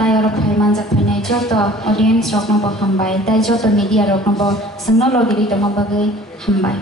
ताई और भाई मानजक फैने जो तो ऑडियंस रोकना बो हमबाई ताई जो तो मीडिया रोकना बो संनो लोगिरी तो मबगे हमबाई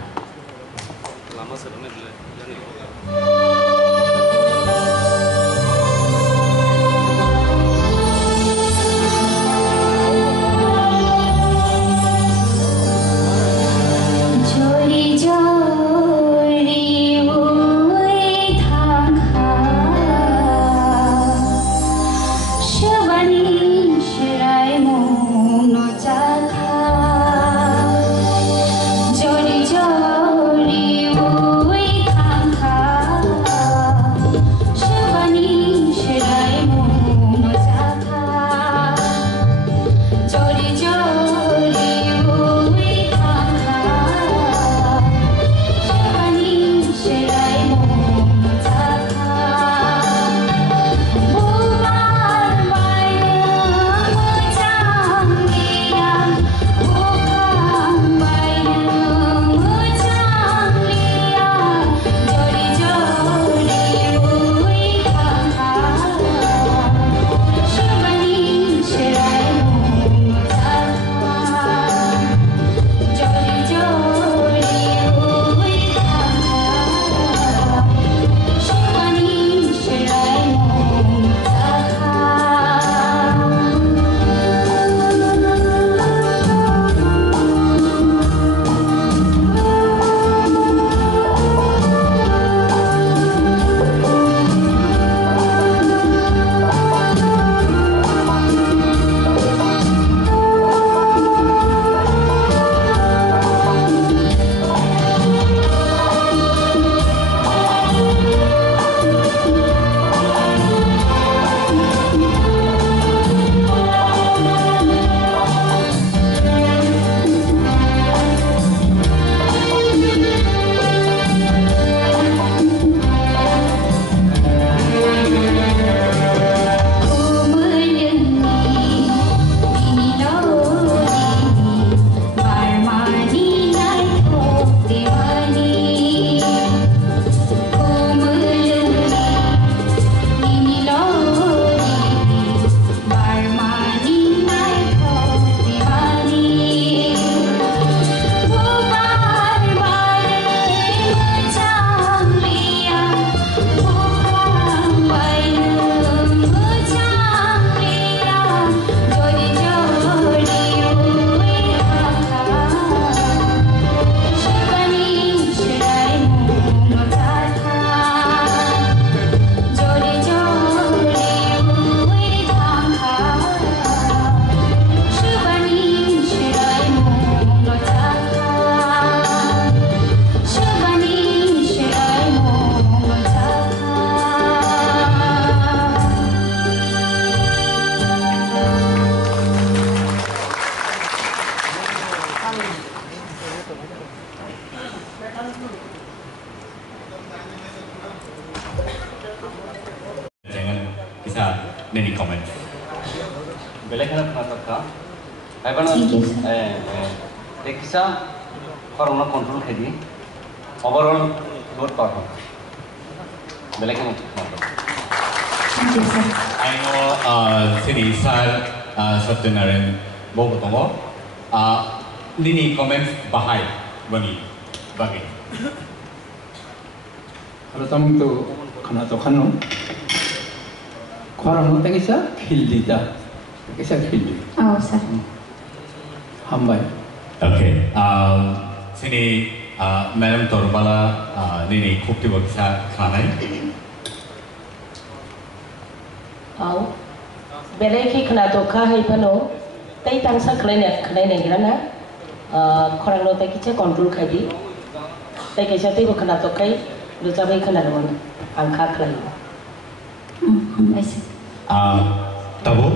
Any comments? Belakang apa? Apa nama? Tekisa, korona control kedi. Overall, good performance. Belakang apa? I know Sini Sir Satyanarayan Bobo Tomo. Nini comments bahai bagi bagi. Kalau tamu tu kena tu kanu. Korang tak kisah khildi dah, kisah khildi. Oh, sir. Hambai. Okay. Sini Madam Torbala Nini Kupti Wakisa Kanai. Oh, belaki kena tu kahai pano. Tapi tangsa kelainan kerana korang lo tak kisah kontrol kadi. Tapi kisah tu kena tu kai, lu capai kena lawan angka kelainan. I see. Tabu?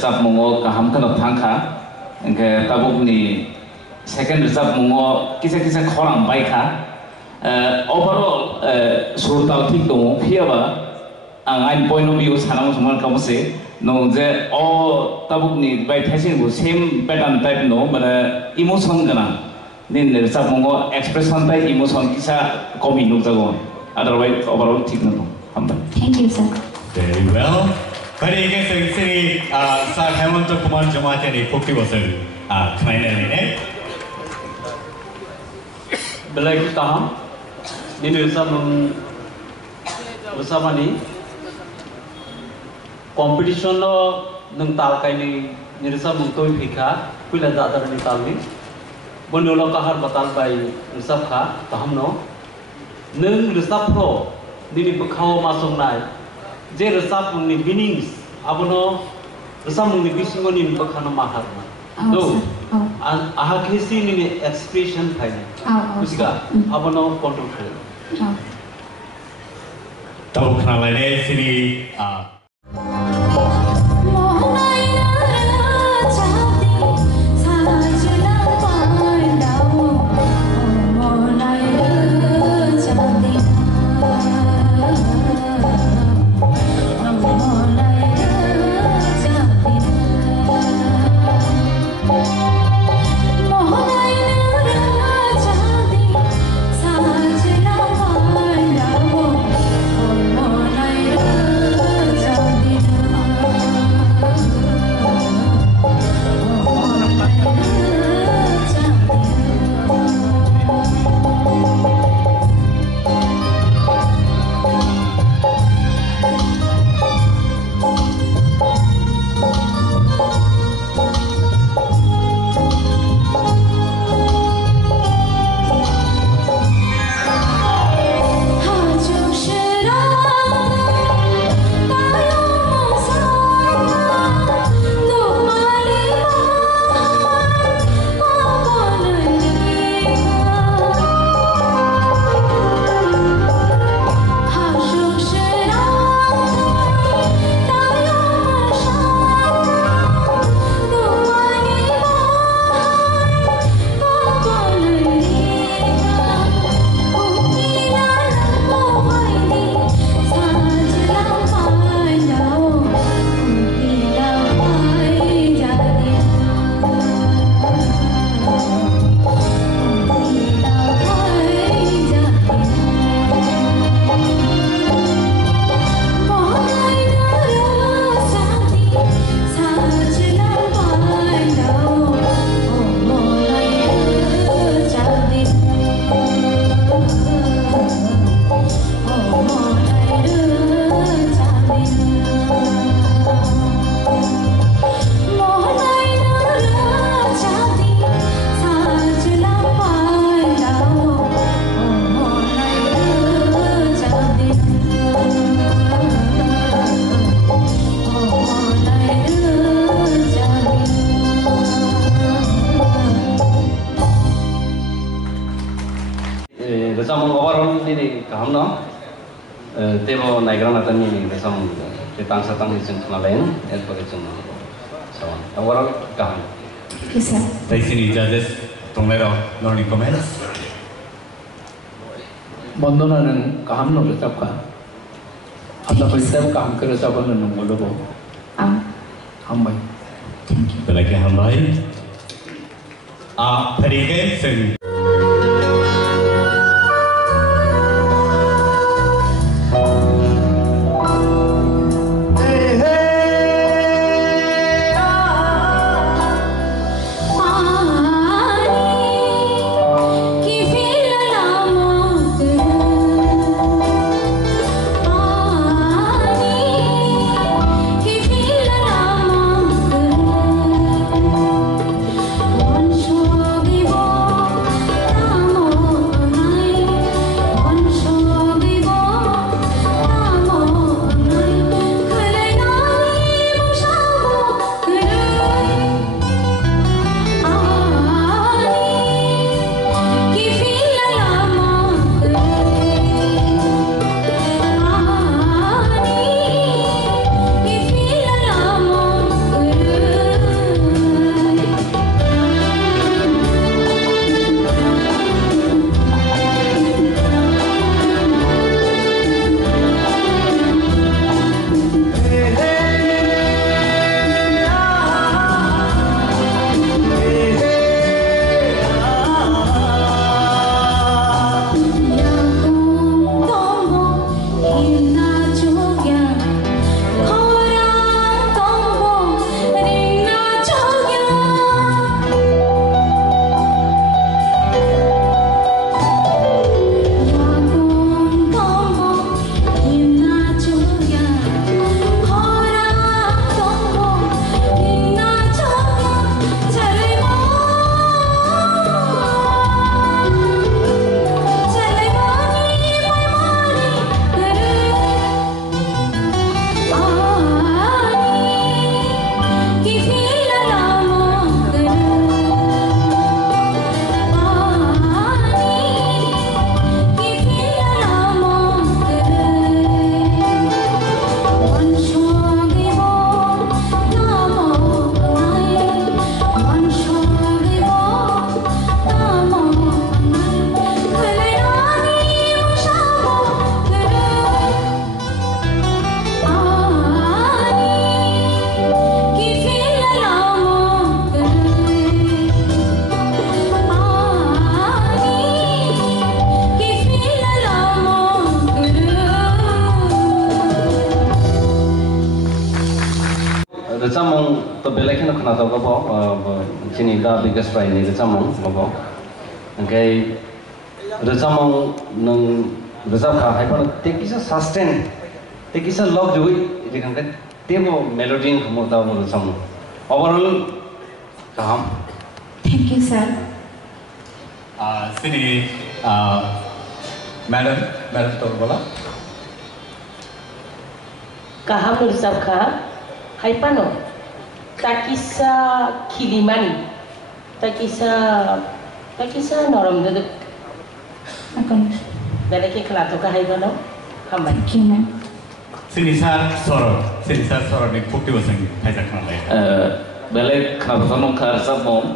result mongo kaham kan thangkha engke tabuk ni second result mongo kisa khorang bai kha overall surtau thik dong phiaba ang ein point of view sanam suman kamse no je o tabuk ni bai thaisin bu same pattern type no mana emotion kana nin result mongo expression by emotion kisa komi no jago otherwise overall thik no hamba. Thank you, sir. Very well. Very good. Sini Sir Hemant Kumar Jamate ni 50% final ni. Belai kita ham, ini bersama ni competition lo neng tal kai ni nirsa mungtoi phika kuila dada ni tal ni bonolo kahar batal bai risap kha taham no neng risap pro dini bekhao masong nai je risap ni meanings abono risap ni bisingo ni bekhano mahar do aha kesi ni expression khai Musika, apa no control kare. Tahu kenal ini sini. Tebo naikran atau ni besok kita setang di sini lain, itu cuma so. Awal kaham. Yes, sir. Dari sini judges, tunggu no comments. Bandonan kaham no resap ka. Atau resap kaham ke resapan no ngolo bo. Hambai. Thank you. Belagi hambai. Perike sing. to belai kena kena tahu kau sini dah biggest prize ni rezamong kau, okay rezamong nung rezam kah, hai pun tekisa sustain, tekisa log juga, jadi kan temo melody kamu tahu rezamong, overall kaham. Thank you, sir. Sini madam tu bola. Kaham rezam kah, hai pano, takisa kilimani, takisa noram duduk. Akan. Belai ke kena tahu kah hai pano, hambai. Thank you, ma'am. Sini sar ni bukti wasang kaisa kena lagi. Belai khabar kharsa mom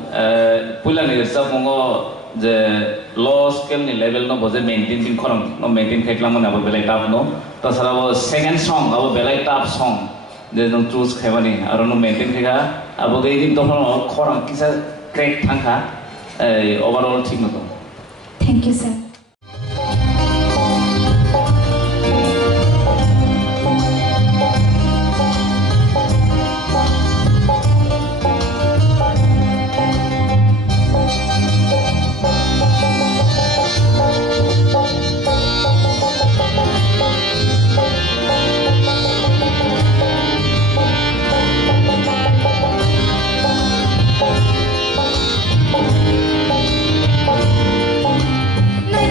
pula ni resap mongo je low scale ni level no boje maintain din korang no maintain kekla mon abo belai tap no to sara bo second song abo belai tap song je no choose khaibani aro no maintain kega abo dei din to korang kisa crack thangka overall thik no to. Thank you, sir. Hãy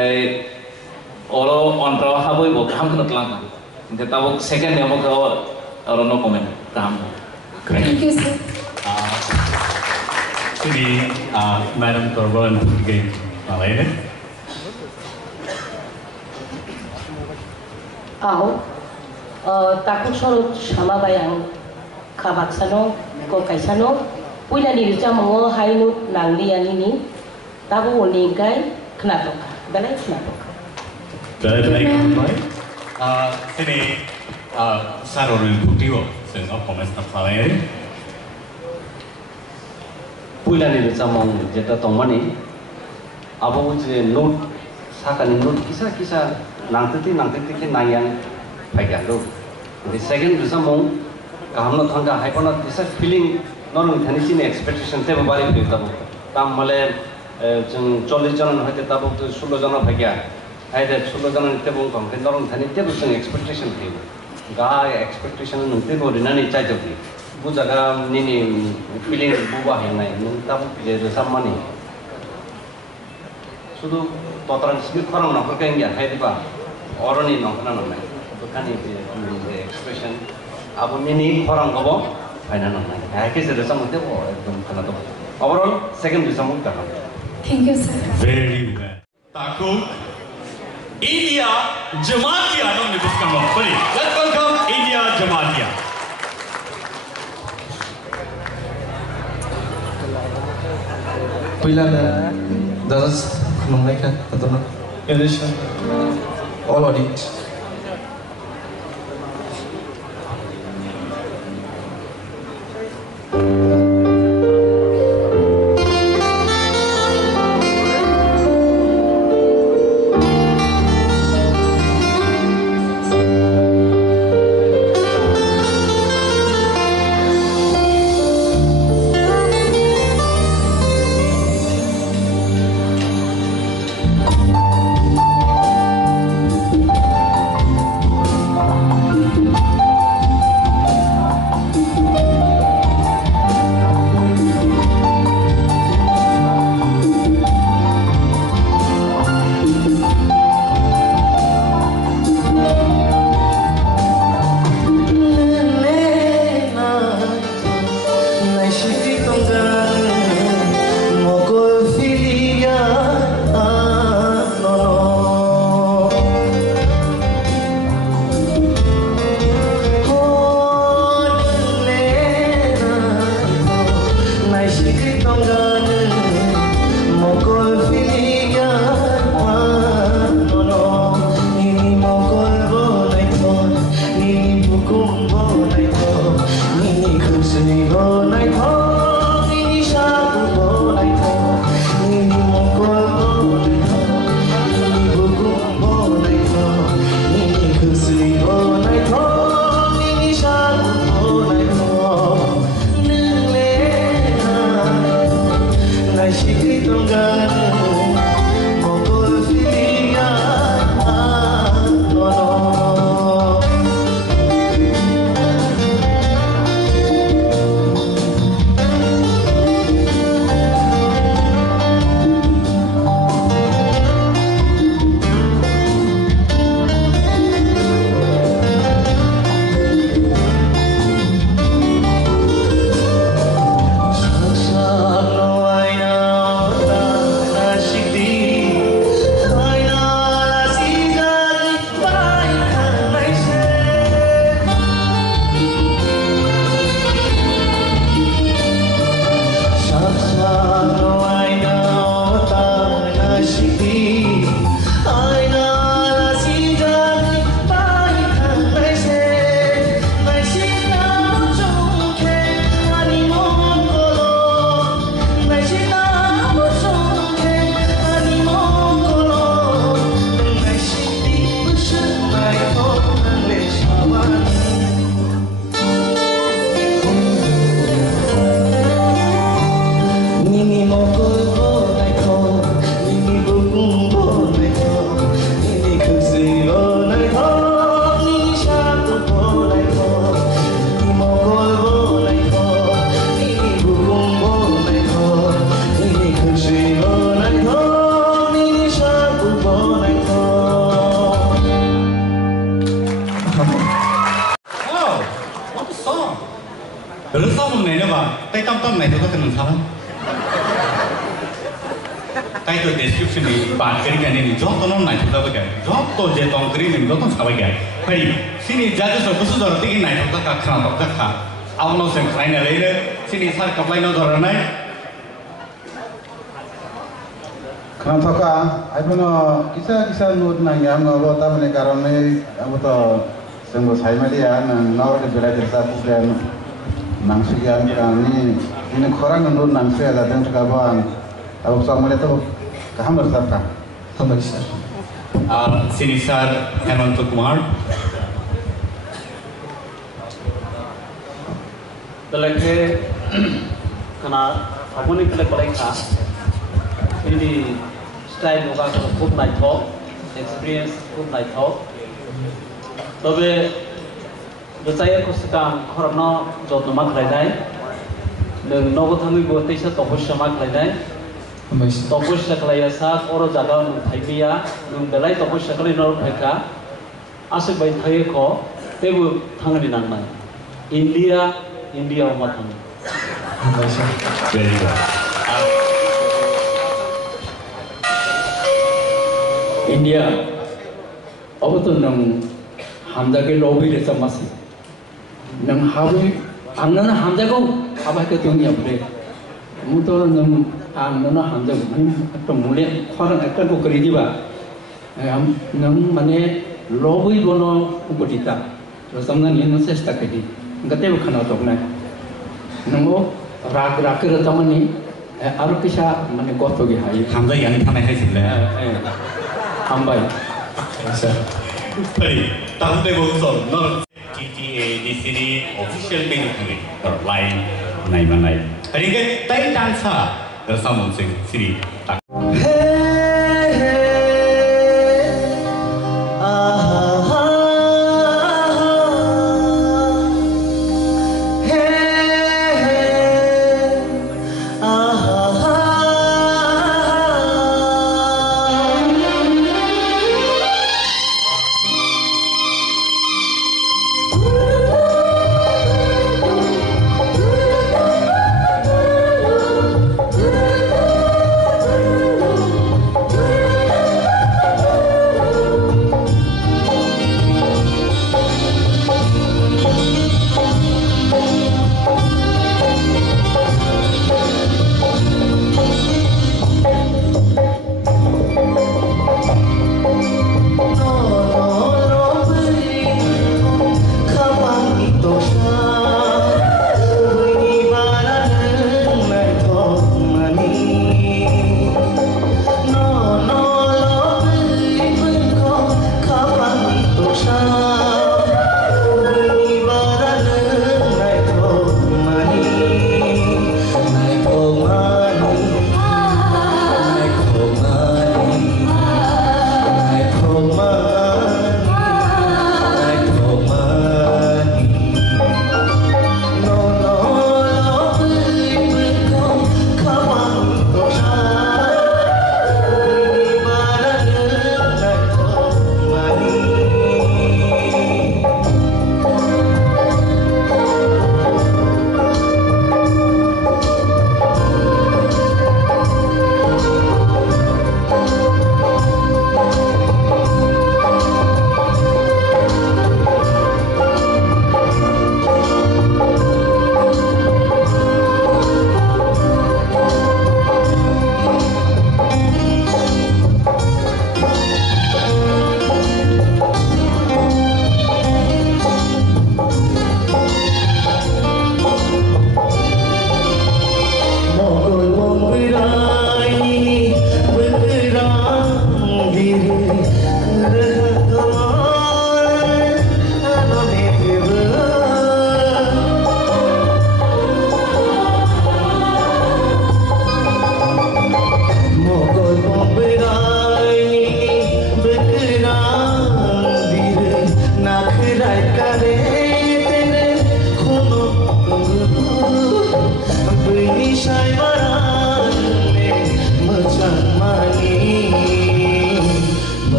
Oke, oro ontra haboi bo kaham kena telang. Oke, tabuk second yang mau kau oro no comment kaham. Thank you, sir. Sini Madam Korban game Malaysia. Takut sorot sama bayang kabak sano ko kaisano puila ni rija mongo hainut nangli ini tabu unigai kenatok balai kenatok Balai kumai. Sini sarorin putih sehingga komen tak Malaysia. puila ni risa mong jeta tongmani abo je note sakani note kisa nangtiti ke nayang pagalo the second risa mong kahamno thanga haipona this feeling norong thani sin expectation te bari pe tabo tam male jeng 40 জন হইতে tabo 16 John pagya haide 16 John te bong kom norong thani te jeng expectation te ga expectation nte bo rinani chai jodi bu jaga nini feeling buba henai nung tabu je samani sudu totaran smith korang nak pergi india hai diba oroni nak na nai to kani expression abu nini korang gobo hai na nai hai ke je samu te bo ekdom kana to overall second samu ta Thank you, sir. Very well. Taku India Jamatia dong ni buskan lo. Beri, let's welcome India Jamatia. Pilihan daras mengenaikan atau nak Indonesia all audit. 싸움 내려봐. 따이 땀땀 내서 같은 사람. 따이 또 description이 바뀌는 게 아니니 저또는 나이 잡아게. 저또 이제 또 그리는 것도 잡아게. 그리 신이 자주서 무슨 저런 되게 나이 잡다가 그런 잡다가 아무나 생 그라이나 레이는 신이 살 갑라이나 저러네. Kenapa aibano kisah nut nang yang ngabo tamane karone abuto senggo saimalian nang de belajar sabu dan nang sugian kani ini khorang nut nang suya da den kaban abu samale to kaham bersabta 한마디 살. Sini Sir Hemant Kumar. Dalekhe kana abuni kele kolekha ini style yoga ko khub nai tho experience khub nai tho tobe besaya ko sekam khorno jotno ma khlai dai nung nogo thami bo teisa toposya ma khlai dai 한마디 살. toposya khlai sa oro jaga nung thaibiya nung belai toposya khlai nor phaika asik bai thai ko tebu thangani nang mai India ma thang 한마디 살. Very good. India, apa tu nang hamzah ke lobby le sama sih. Nang hawi, angna hamzah ko apa ke tu ni apa? Mutor nang angna hamzah ko ni atau mulai orang akan ko kerja ba. Nang mana lobby bono ukutita. Terus samna ni nang sesta kerja. Gate bukan atau na. Nango rak ke taman ni, aru kisah mana goto ge hai. 감자 양이 타네 해줄래? Hambai. Hey, tahu deh bosor, nor GTA di sini official page kami, lain, naik mana? Hari ini tay dansa bersama sing sini.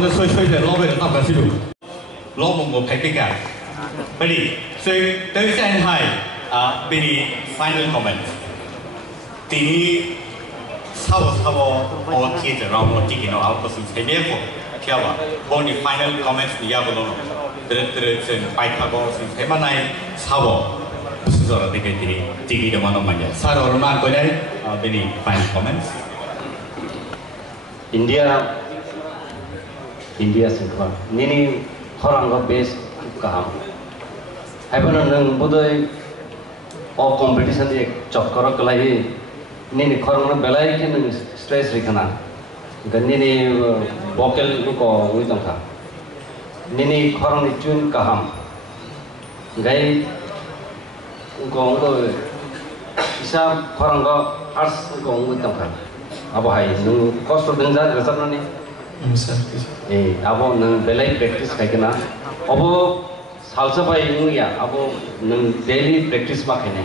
저는 소위 로베를 나가시로 로몽고 백백가 빨리 저희 대회사인 하이 미니 파이널 코멘트 디니 사보 어티에 라운드 티기노 아웃것은 세미에고 티아와 보니 파이널 코멘트 니야블로노 드르드르 파이카고 세마나이 사보 수저로 되게 티기도 많은 말이야 사로 얼마 거냐 미니 파이널 코멘트 India singkong, nini orang ko base kaham. Haibana nang bodai o competition di chakkarak kelai nini orang ko belai ke nang stress rikana. Gan nini vocal ko uitang ka. Nini orang ni tune kaham. Gai ko isa orang ko arts ko uitang ka. Abo hai nung cost dengar resap nani. Abo nang belai practice kai kena. Abo salsa pai ya. Abo nang daily practice mak kene.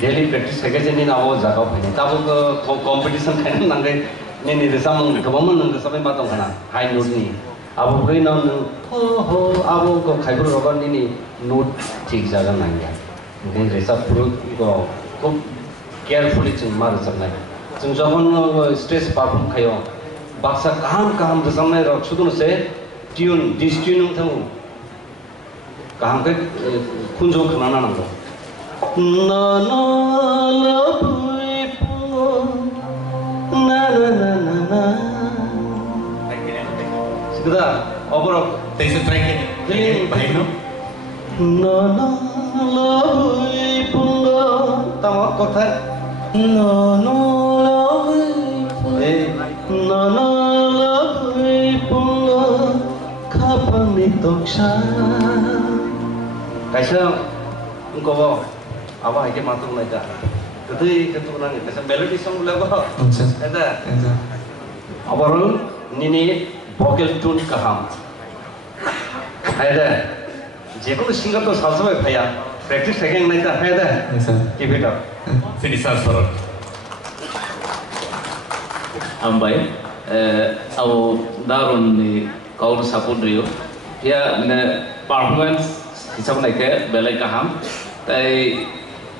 Daily practice kai kene abo jaga kene. Tabo ko competition kene nang deh ni resam kebaman nang resam matang kena. High note ni. Abo kai nang ho abo ko kai bro rogan ni note ठीक jaga nang ya. Ni resam puru ko carefully chung mar resam nang. Chung jaman stress perform kayo. Baksa kaham tu sampai rok sudu nase tune tune tahu kaham ke kunjung kenana nanggo na na la pui pu na sudah obrol There's a track in Bahino. na na la pui pu tahu kok ter na la pui Nana lawi punga kapan mitoksa. Kaisa engkau apa aja matung mereka. Ketu keturunan kaisa melody song lagu. Ada. Abarul nini vocal tune kaham. Ada. Jeko singer to salsa में भैया practice second नहीं था ada. Keep it up. Finish sorot. Ambai, au darun ni kau support rio. Dia ne performance hisap naik ke belai kaham. Tapi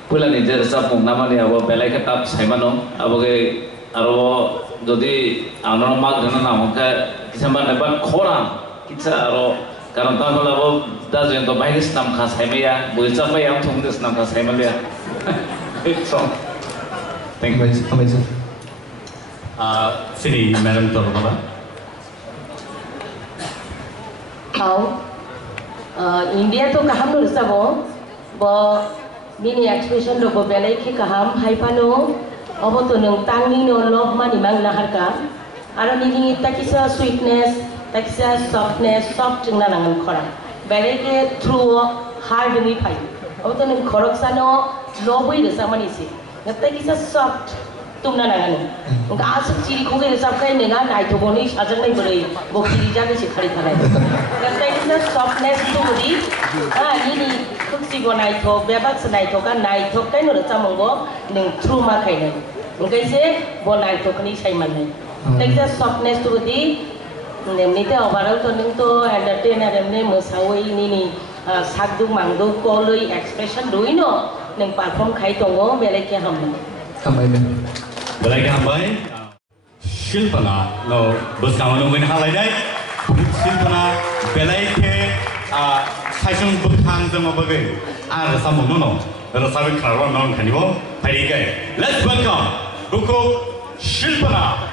pula ni jadi sapung nama ni awo belai ke tap saimano. Awo ke aro jadi anak mak dengan nama ke kisah mana lepas korang kisah aro karena tahu kalau awo dah jadi tu baik senam khas saimaya. Boleh sampai yang tunggu senam khas saimaya. So, thank you. Amazing. Sini Madam Torbola. How India to kaham dulu sabo, bo mini expression do bo belai ke kaham hai pano, abo to nung tangi no love mani mang nahar ka, ara mini takisa sweetness, takisa softness, soft jengna nangan korang, belai ke through hard ni pai, abo to nung korok sano love ini sama ni si, takisa soft Tumna nangan, उनका आज चीरी खोगे तो सब कहीं निगाह night हो गई शाजन नहीं बड़ी वो चीरी जाके सिखाई था नहीं करते हैं ना सॉफ्टनेस तो बड़ी ये कुछ सी को नाइट हो बेबाक्स नाइट हो का नाइट हो कहीं नोर चामंगो निंग थ्रू मा खाई नहीं उनका इसे वो नाइट हो कहीं सही मन नहीं लेकिन सॉफ्टनेस तो बड़ी निम्नते ओवरऑल तो निंग तो एंटरटेनर निम्ने मसावई नहीं सागदुग मांगदुग कोलोई एक्सप्रेशन दोई नो निंग परफॉर्म खाई तो वो बेले के हम Belai gambai, Shilpana no bersama nungguin hal lain. Shilpana belai ke fashion berkhang sama bagai. Rasa mungkin no, rasa berkaruan non kanibo. Hari ini, let's welcome buku Shilpana.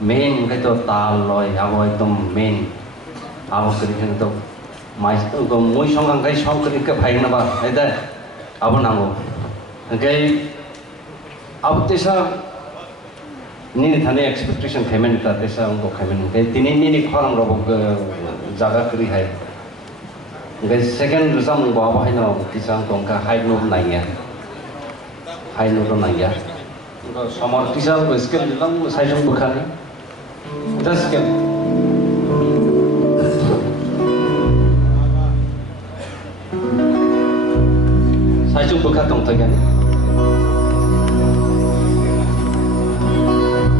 main itu tal loy abo एकदम main abo kiri itu mai itu mui song kai song kiri ke bhai na ba ada abo nango kai abo tesa ni thane expectation payment ta tesa ungko payment kai tini khorang robo jaga kiri hai kai second resam ba ba hai no tisa tongka hai no nai ya hai no nai ya samar tisa skill lang sai jong bukan das skill sai jong bukan tong tagan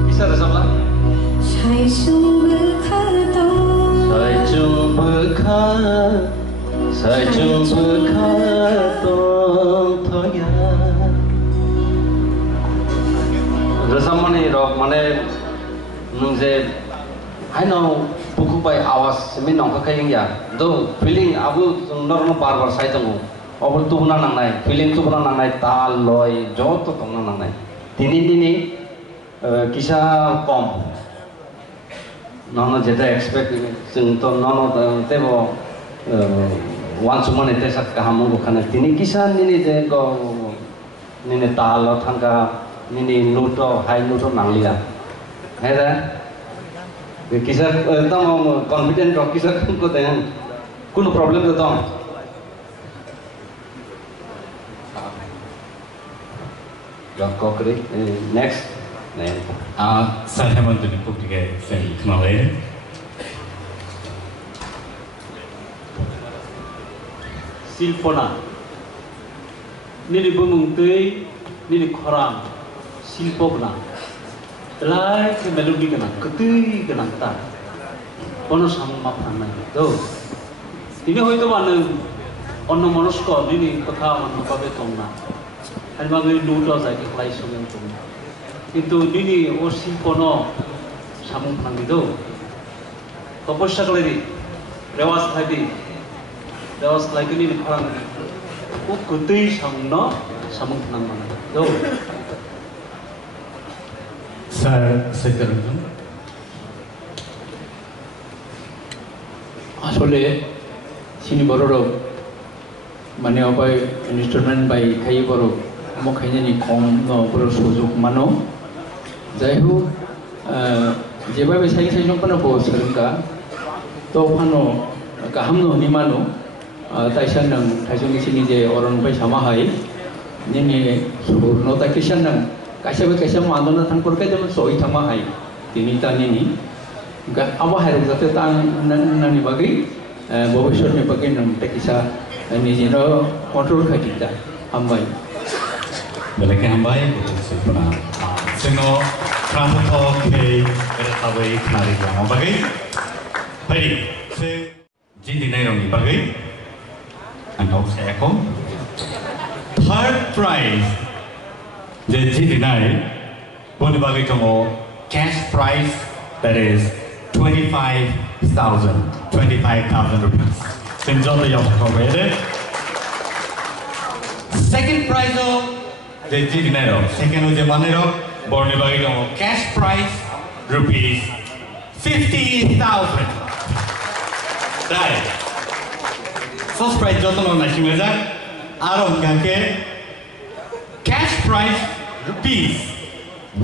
bisa resam lah sai jong bukan tong tagan resam mane rok mane nungze I know buku by awas semi nongka kayang ya do feeling abu normal bar sai tangu abu tu na nang nai feeling tu na nang nai tal loy jot to na nang nai tini kisa kom nono jeta expect sing to nono tebo wan sumane te sak kahamu bukan tini kisa nini de go nini tal lo thangka nini nuto hai nuto nang liya hera kisah tamo confident rock kisah ko tayan kuno problem to tamo kokri next saya hemat tu puk tiga sen kenal silpona nini bumung tui nini khorang silpona lai ke melodi kana ketui kana ta kono samma phanna to ini hoyto mane onno manosko nini kotha manno pabe tongna আর বাঙালি লুটো যায় খেলাই সঙ্গে তুমি কিন্তু দিদি ও শিল্পনো সামুং fungi দো তপস্যা করে দি রেওয়াজ থাকি রেওয়াজ লাইকে নি ফাং ও কুতেই সামন সামুং ফাং মানে দো স্যার সেক্রেটারি আসলে সিনি বড় মানে অপায় ইনস্টলমেন্ট বাই খাই বড় মখাইনি কম বড় সুযোগ মানো যাই হোক যেভাবে সাই সাই সম্পন্ন বসরকা তো ফানো গাহাম নি মানো তাইসান নং থাইসংনি সিনি যে অরনবাই সামাহাই নিনি সুরনো তাকিসান নং কাইসাবে কাইসা আন্দোলন থাংপরকাই যেমন সই থামাহাই তিনি তানিনি আবো হাইরক যাতে তাং নানি বাগै ভবিষ্যৎনি বাগै নং তাকিসা নিজেরা control খাইতা হামবাই Belakang hambai sempurna. Sengo transport ke bertabai kenari yang bagai. Baik, se jadi nairong bagai. Anda saya kom. Third prize jadi nair. Boleh bagai kamu cash prize that is 25,000 rupees. Senjata yang kau ada. Second prize jadi dinero. Second uji manero. Borne bagi kamu cash prize rupees 50,000. Right. First prize jodoh no nasi meja. Aron kake cash prize rupees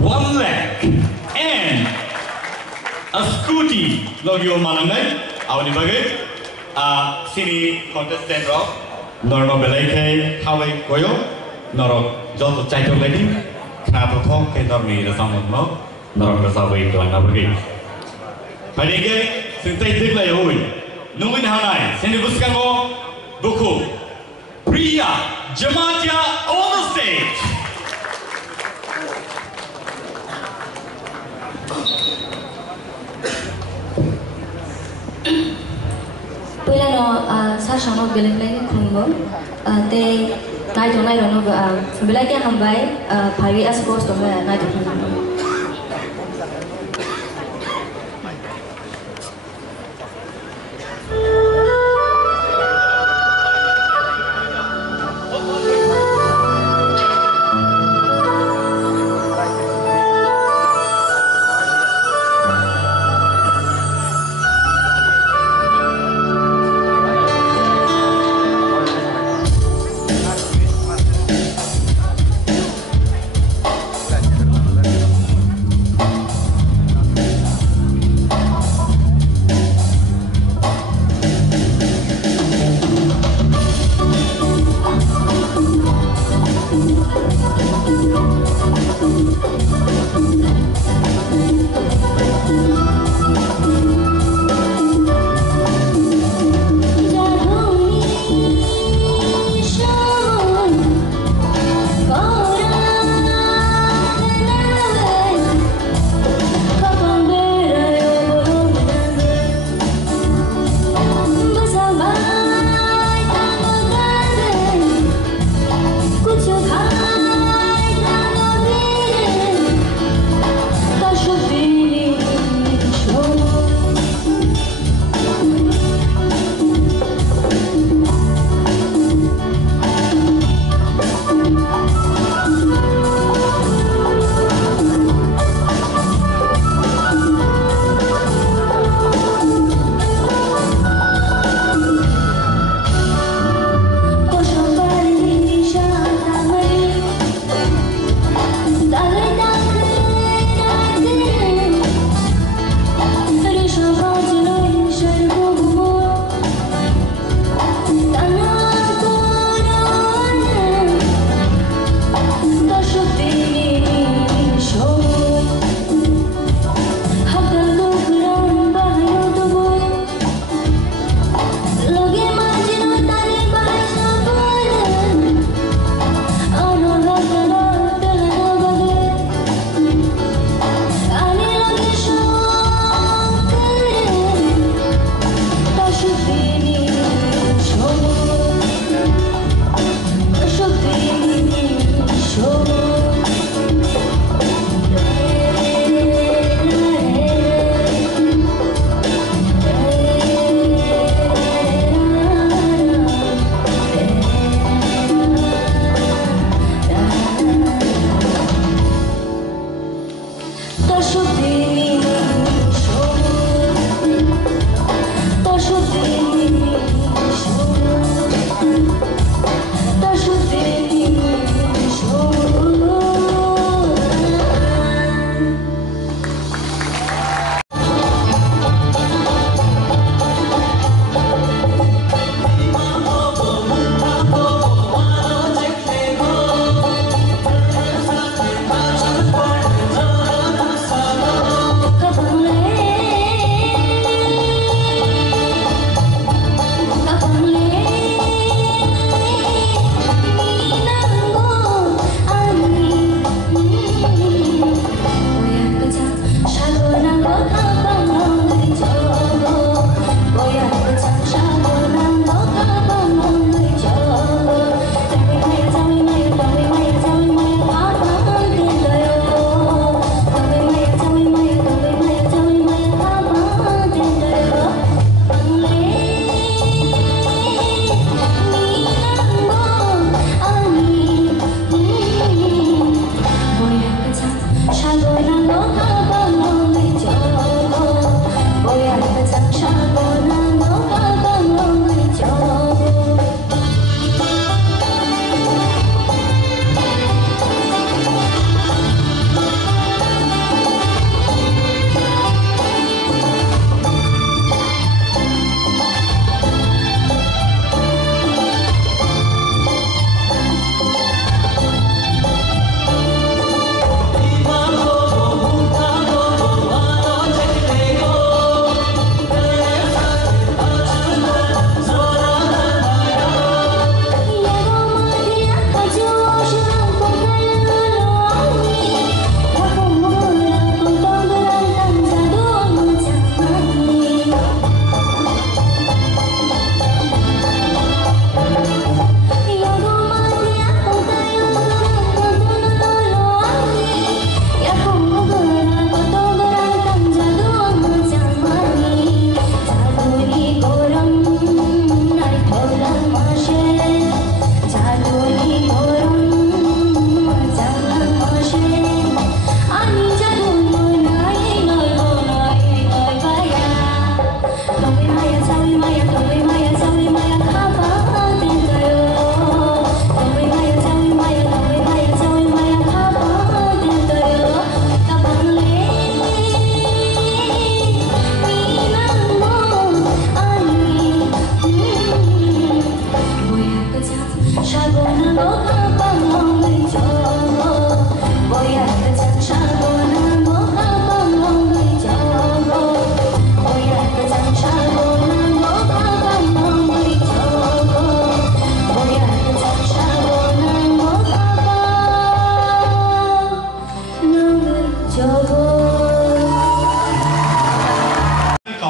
1 lakh and a scooty. Logi o manangai. Awani bagi. Sini contestant rock. Normal belai ke Hawaii koyo. Norok jodoh cair lagi. Kenapa kau kentor ni rasanya mau? Norok rasawai itu anda pergi. Hari ini sentai diklah ya hui. Nungguin hanai. Sini buskan mo buku Priya Jamatia on the stage. Pula no sa shano bilang lagi kumbo. Te naik dono sebelah kia hambai pagi asbos tu naik dono.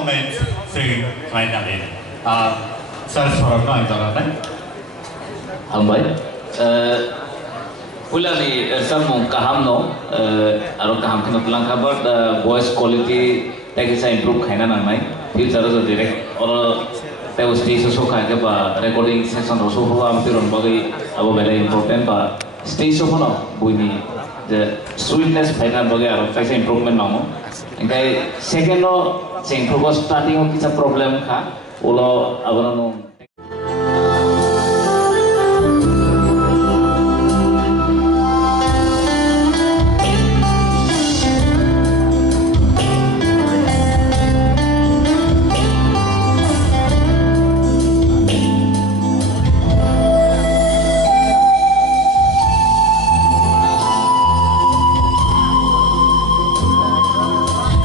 performance sing finally. Sir, sorry, no, I'm sorry. Hambai. Pula ni samung kaham no, aro kaham kena pulang kabar voice quality tak bisa improve kena namai. Future tu direct or tahu stage show kaya ke ba recording session show huwa ambil orang bagi abo very important ba stage show no bunyi the sweetness final bagi aro kaisa improvement namo. Engkai second no sing progress starting o kita problem kah ulo abo no.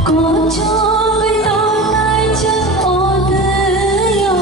Có cho người ta ai chân ô tư yêu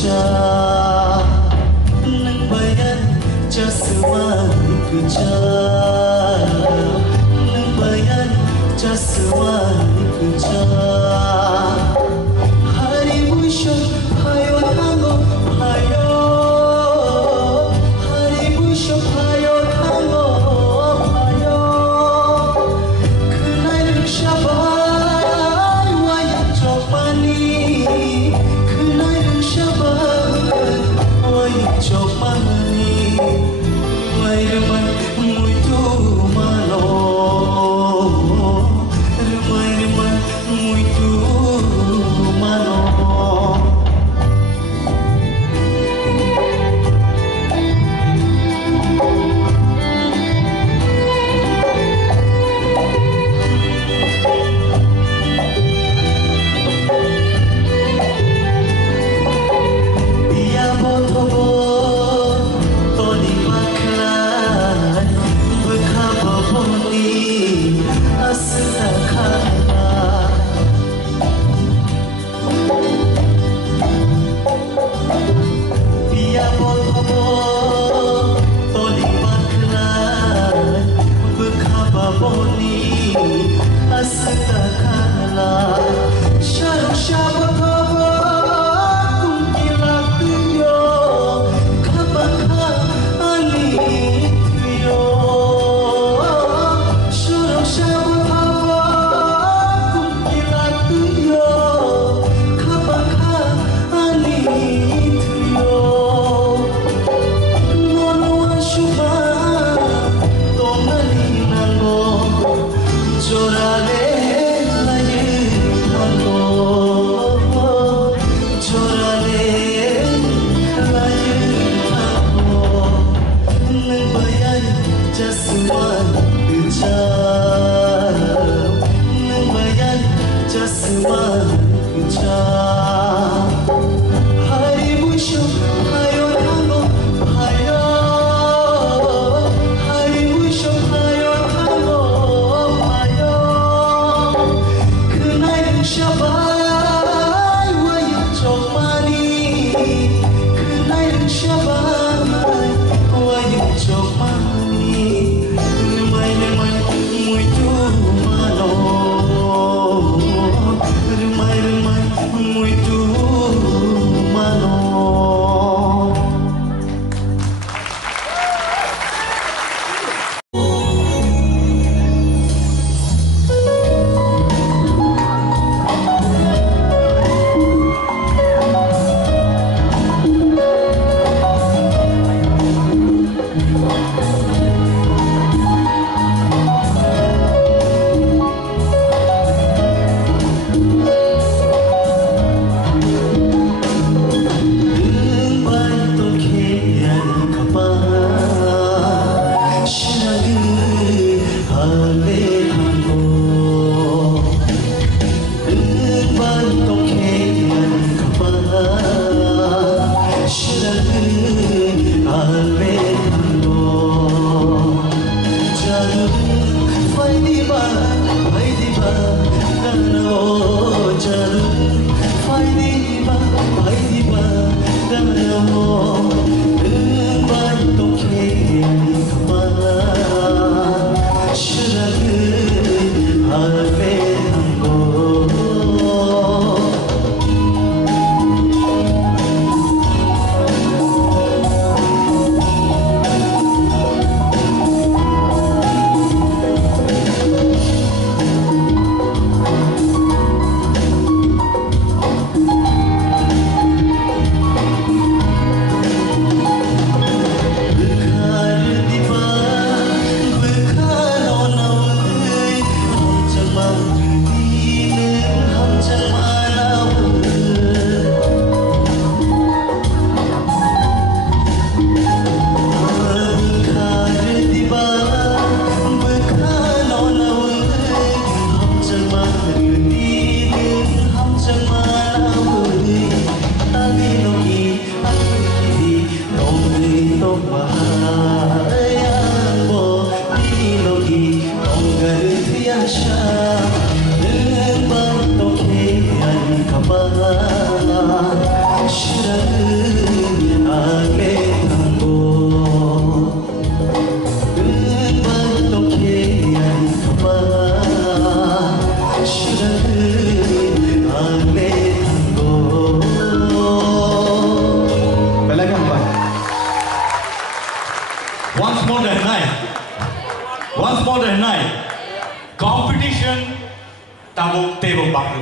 puja nang bayan jasmani puja nang bayan jasmani puja hari busho hayo tango hayo hari busho hayo tango hayo kunai shabai waya chopani kunai shabai waya chopani mai mai muito malo mai mai muito malo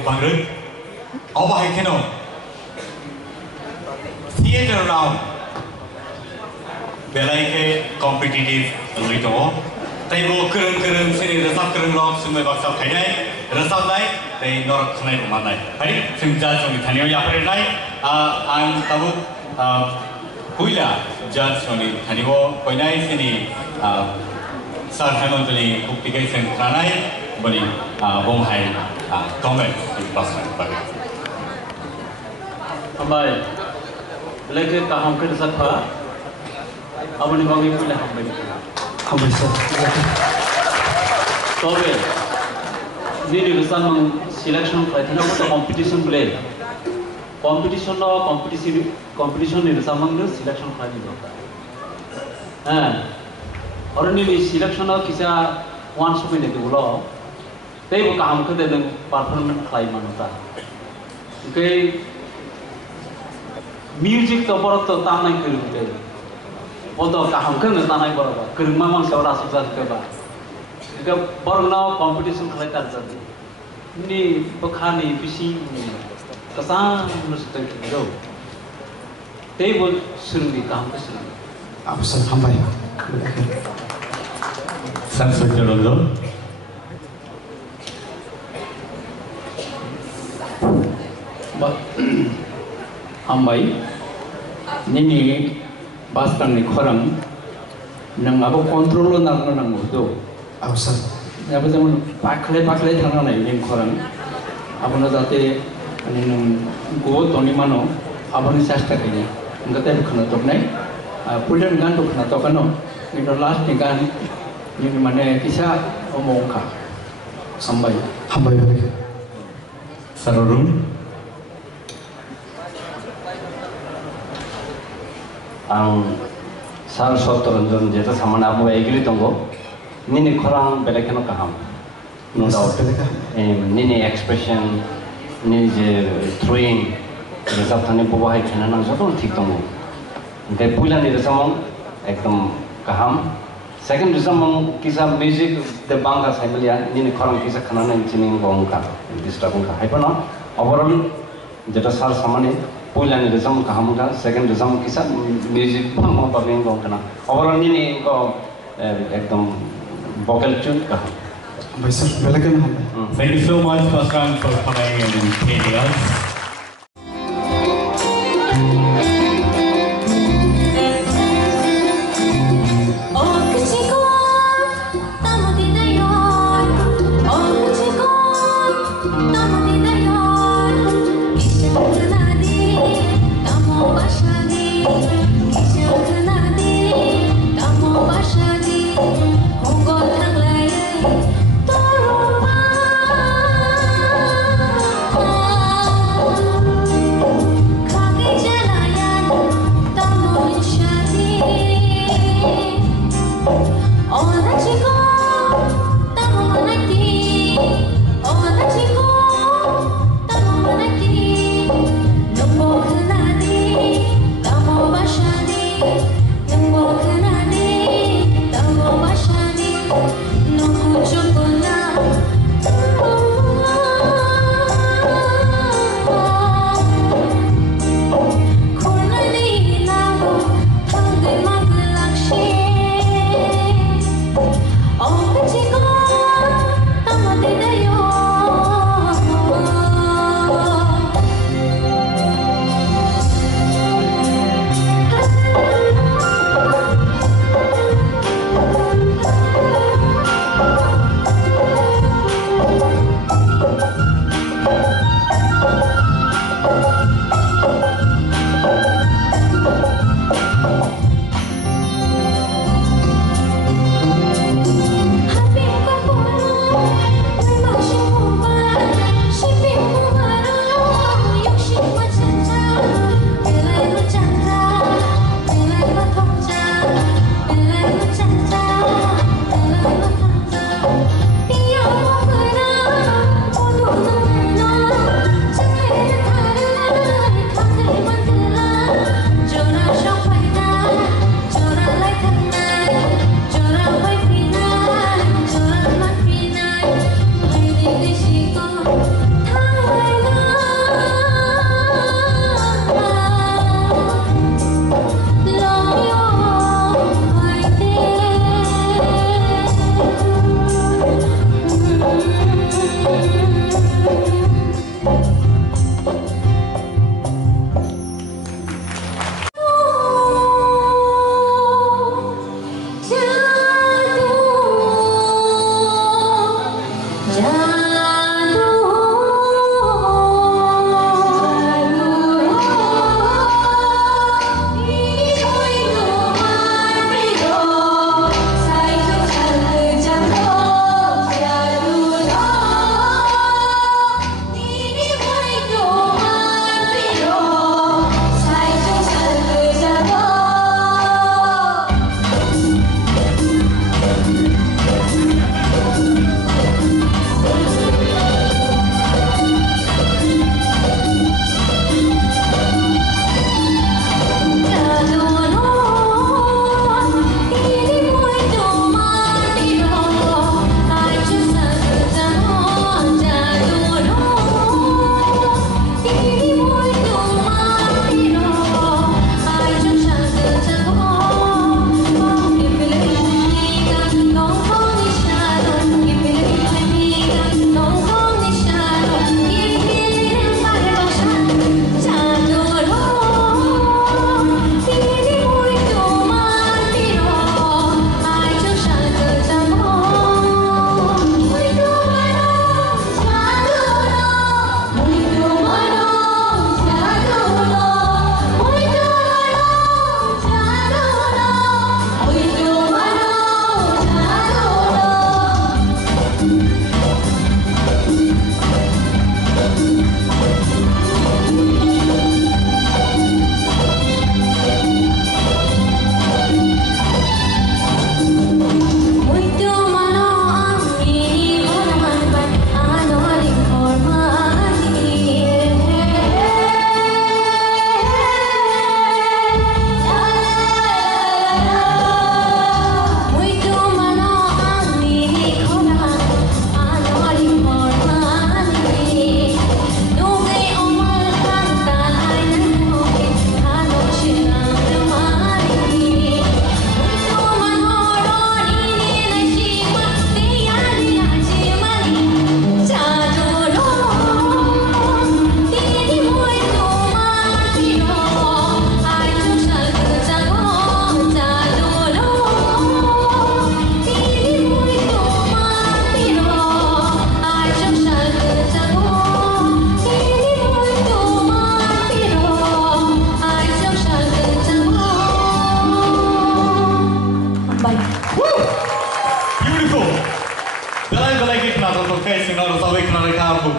bangru oba hai keno theatre round belai ke competitive lito tai bo kereng sini resap kereng rock sumai baksa khainai resap lai tai nor khnai manai hari singja jong thaniyo yapre nai ang tabu puila judge soni thanibo koinai sini sar hamantani publication kranai bani bom hai comment in person bagi ambai leke kaham ke sakha abani bagi puila hambai sir. tobe nini resamang selection khaithana ko competition play competition ni resamang no selection khaini dokta और नैबे selection किसा one सफैनाय बोलो तैबो काम खदे नों पारफॉर्मेंस खालामनोता ओंखाय music तो बर तो तानाय करुते बदो काम खनो तानाय बरबा करुमा मानसियाव रासु जाखोबा इका बरगना कंपटीशन खालायतार जादि नि बखानि बिसि कसा नसते गो तैबो सुरुंगि काम सुरुंगि अब सर हम भाई Samsung Jololo Ambai nini bastang ni khorang nang abo control nang nang mudo अब sir abo jemonpakle thangna nai ning khorang abo na jate ani nang go toni mano abo ni chesta kini ngate khna toknai pulen gan to khna tokano ni last ni gan ni mane kisa omong kha sambai हम भाई भाई Sarorun ang sar sotoranjon jeta samana abu egili tongo nini khorang belekeno kaham no doubt nini expression nini je throwing result thane bobo hai khana nang joto thik tongo de pula ni resamong ekdom kaham second resamong kisa music de bangka saimelia nini khorang kisa khana nang chining bongka disturbing ka hai pano overall jeta sar samane pula ni resam kaham ka second resam kisa music bangma babeng bongkana overall nini ko ekdom vocal tune ka भाई sir welcome हम thank you so much Pascal for coming and entertaining us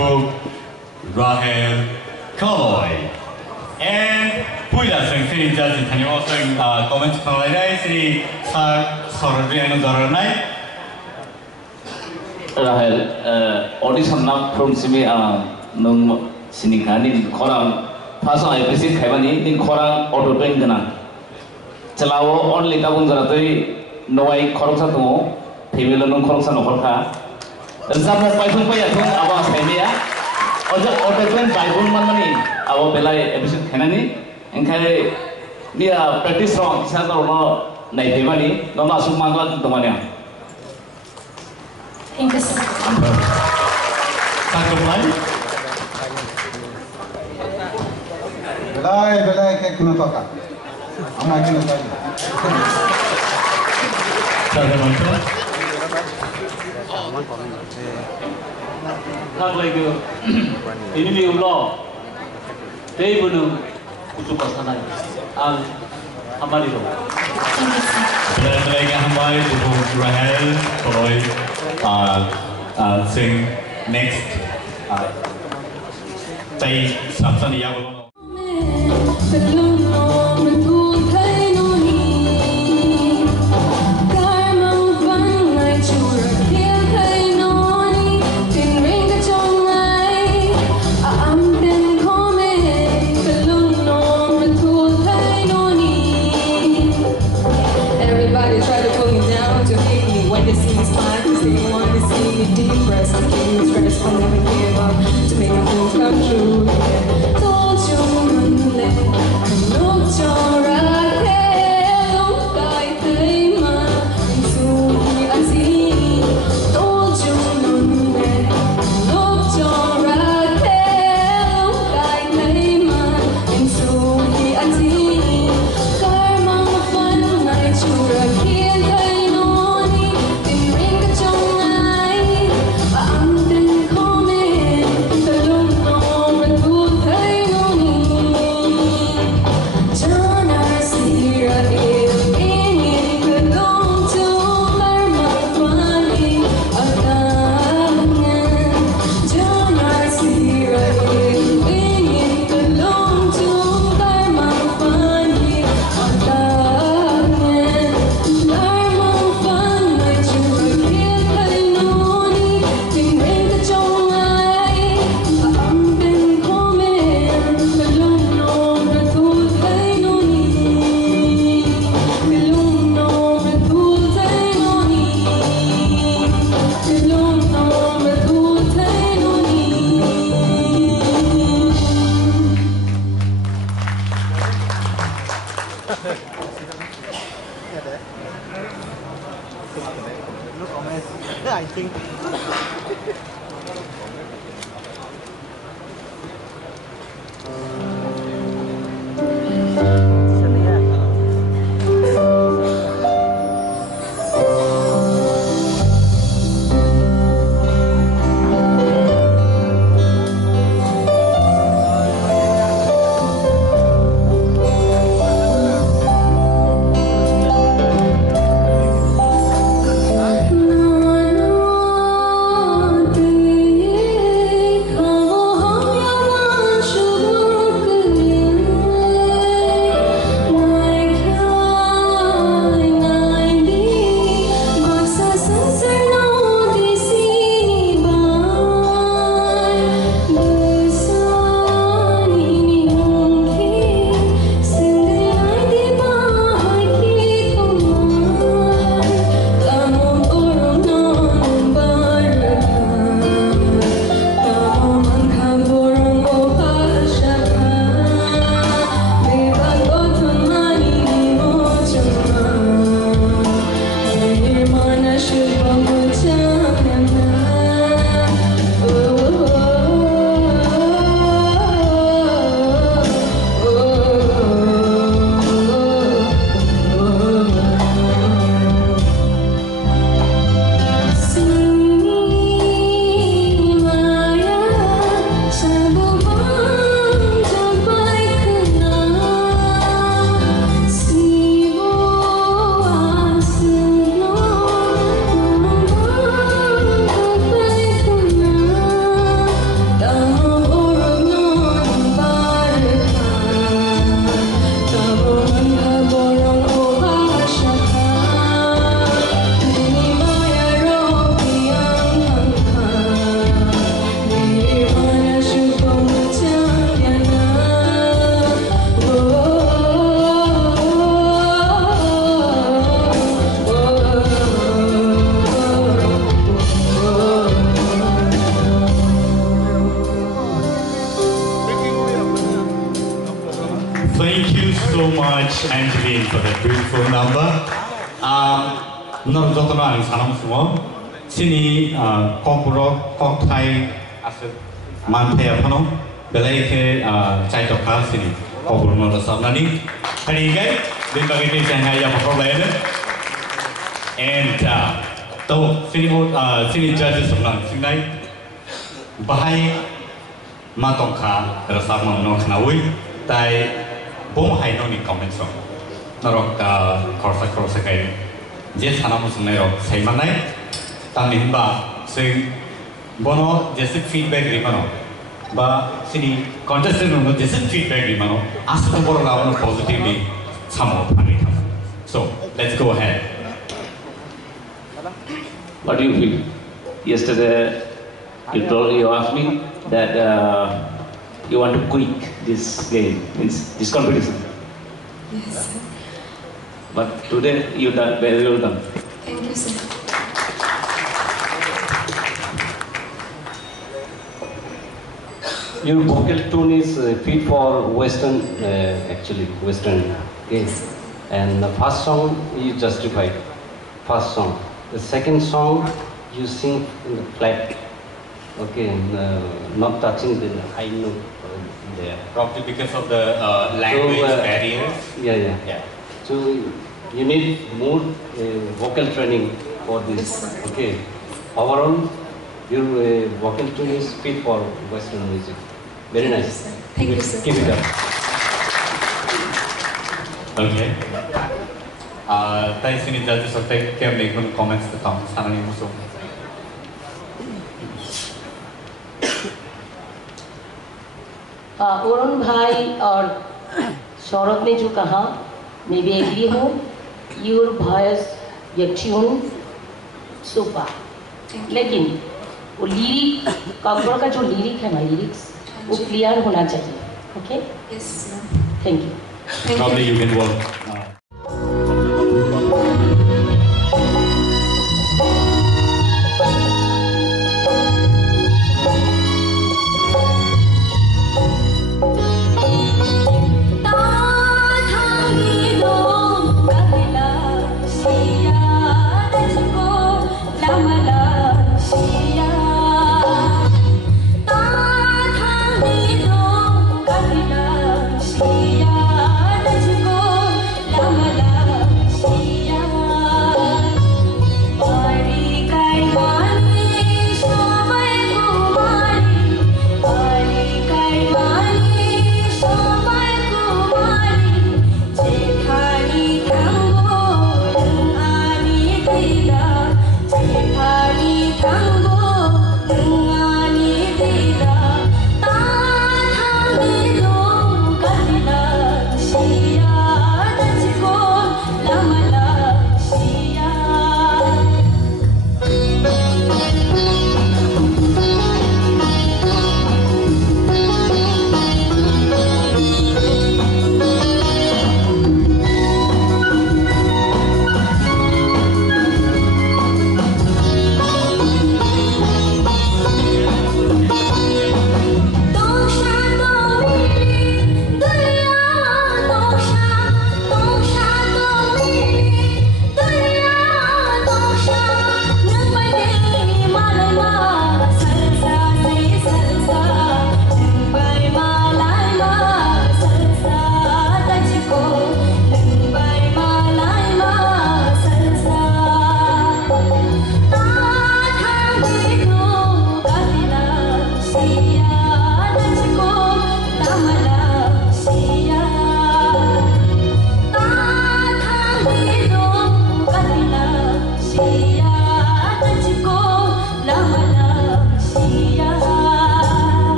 book Rahel Coloy. And Puila Sing Sing Judge Tanyo Sing comments Kalai Sri Sorbian Doranai. Rahel audition nam from simi nung sinikani korang pasang episode kaibani ning korang auto train kana celawo only tabung jaratoi noai korang satu female nung korang satu korka sama paipun paya thong awa saimia ojo auto train paipun manmani awa belai episode khenani engkai dia practice wrong satu no nai femani no masuk mangla temannya. Thank you, sir. Belai kayak kena toka. Ama kena toka. Thang lagi ke ini ni ulo, teh bunung ucap pasangan, ang amali lo. Belai hambai buku Rahel Coloy sing next tay samsan iya belum. To make a dream come true, don't you let look your I think. No Thank you so much, Angeline, for that beautiful number. Nor jotno ang sanam sumo. Sini kokuro kokthai ase manthe apano belai ke chai toka sini kokuro no sabnani. Hari gai din bagiti sangai ya makobayan. And to sini judges sabnan singai bahai matongkha rasam no knawi tai bom hai no ni comments ro narok korsa kai je sanam sunai ro sai manai tamin ba sing bono jese feedback rimano ba sini contestant no jese feedback rimano asu boro la positively samo pani. So let's go ahead. What do you feel? Yesterday you asked me that you want to quit this game, this competition. Yes. But today you done very well done. Thank you, sir. Your vocal tone is fit for Western, actually Western games. And the first song you justified. First song. The second song you sing in the flat. Okay, and, not touching the high note there. Probably because of the language barriers. Yeah. So you need more vocal training for this. Okay. Overall, your vocal tone is fit for Western music. Very nice. Thank you, sir. Keep it up. Okay. Thanks in judges of take care make comments to come. Sanani muso. Varun भाई और सौरभ ने जो कहा मैं भी agree हूँ your voice your tune super लेकिन वो लिरिक काकरों का जो लिरिक है ना लिरिक्स वो क्लियर होना चाहिए okay Yes, sir. Thank you Probably you can work.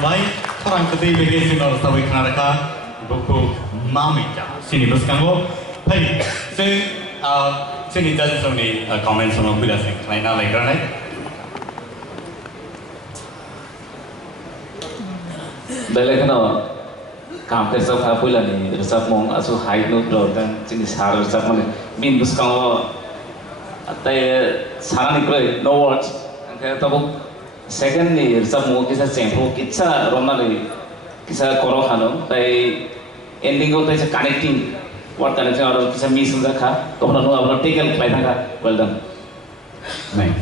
hambai orang kedai bagi sinor sawi Karnataka buku mamita sini bersekango hai sini judges ni comment sama bila sing lain lagi kan Balik kena काम के सब आप बोला नहीं सब मोंग असु height note dollar जिन सारे सब मने बिन बुसका अतः सारा निकले no words अंके तब second नहीं सब मोंग किसा चैम्पो किसा रोना नहीं किसा करो खानो तय ending को तय connecting word connecting और किसा miss हो जाता तो अपना नो अपना take el play था well done नहीं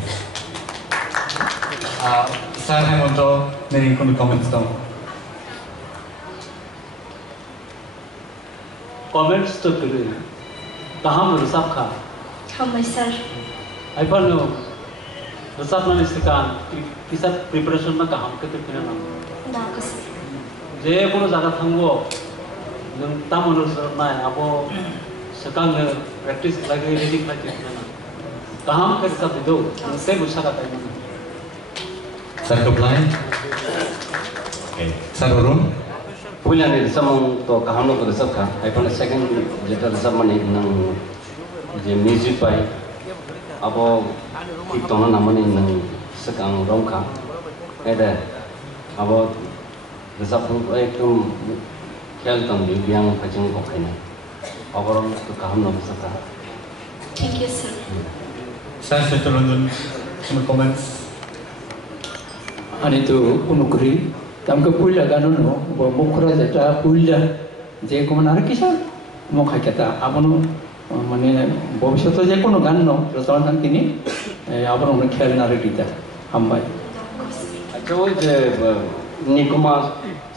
सर हम untuk नहीं कोई comments तो comments to kiri taham resap kha Hambai sir. ai par no resap na istikan kisa preparation na kaham ke kira na Da kas. je kono jaga thangbo nang tamono na abo sekang practice lagi reading lagi na kaham ke resap do se busha ka tai sir apply okay sir urun Pula ni samang to kaham lo ko sab kha ai pon second jetar sab mane nang je music pai abo kitona namane nang sekang rom kha eda abo sab ko ekdom khel tam bi biang phajing ko khaina abo rom to kaham lo sab kha Thank you sir. sir setelun some comments आणि तो पुनुकरी तमके पुल्ला गानो no मुखरा Zeta पुल्ला J cone are किसा मुखा केता आपनो माने भविष्यत जे कोनो गान नो रचना तिनी आपनो न खेल ना रेटिता हमबाय जो जे निकुमा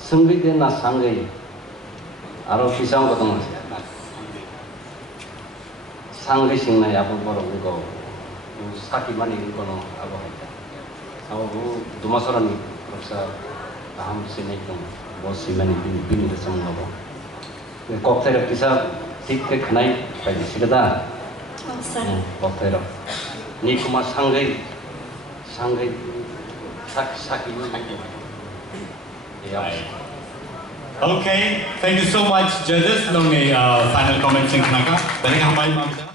संगीत ना सांगे आरो किसां को तंग सांगे सिंगना आपन बरो को साकी माने कोनो आबो अब दुमासरनी रक्षा हम sini itu bos simani bini itu semua apa, koktel kita tik ke kenai pada sih dah, koktel, ni cuma sanggai sak ini aja, ya. Okay, thank you so much judges. Nongi final comments yang kenaka. Dari hambai mamsa.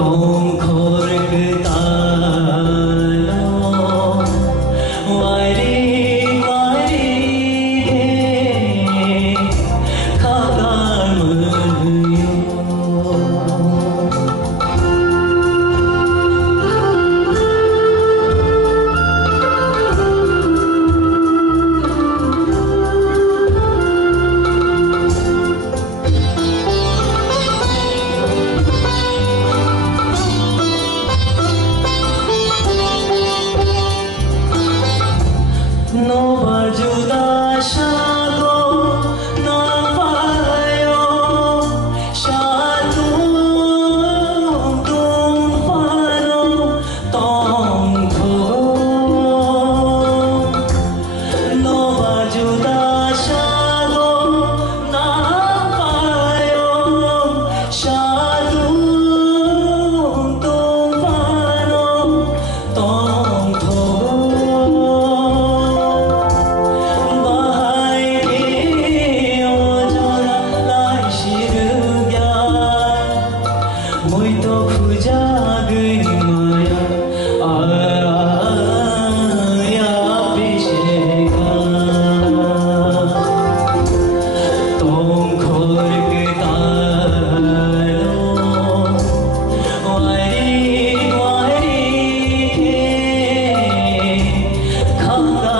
तो muito fujague maya aya bishega tom khoi ke talo wari wari ke khanga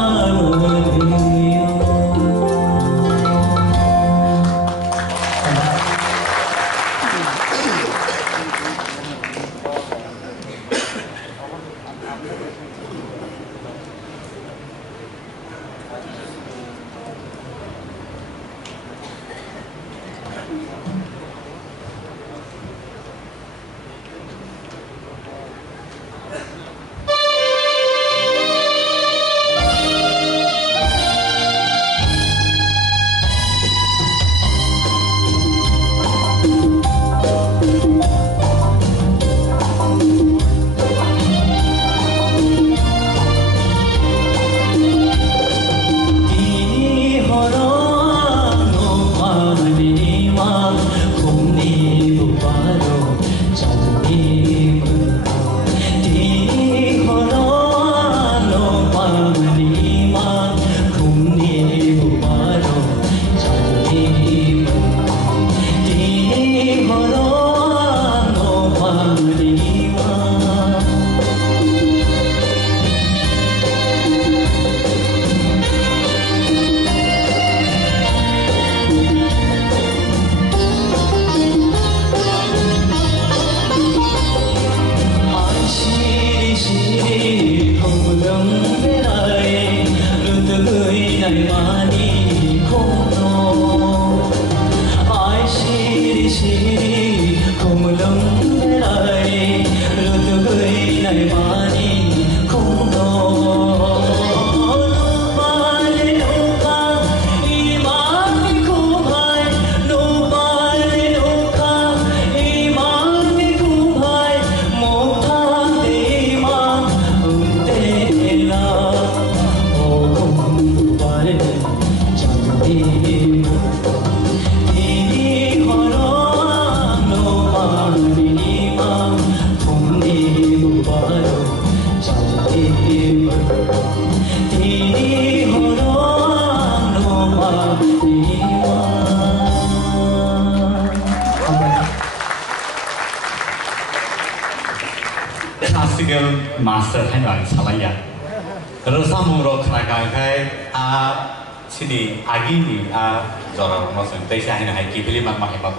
classical master ให้หน่อยสลายาเราสร้างมุมเราขนาดการให้ที่นี่อากินีจอร์มาสนใจใช่ไหมให้กี่ปีมันมาให้บ้าง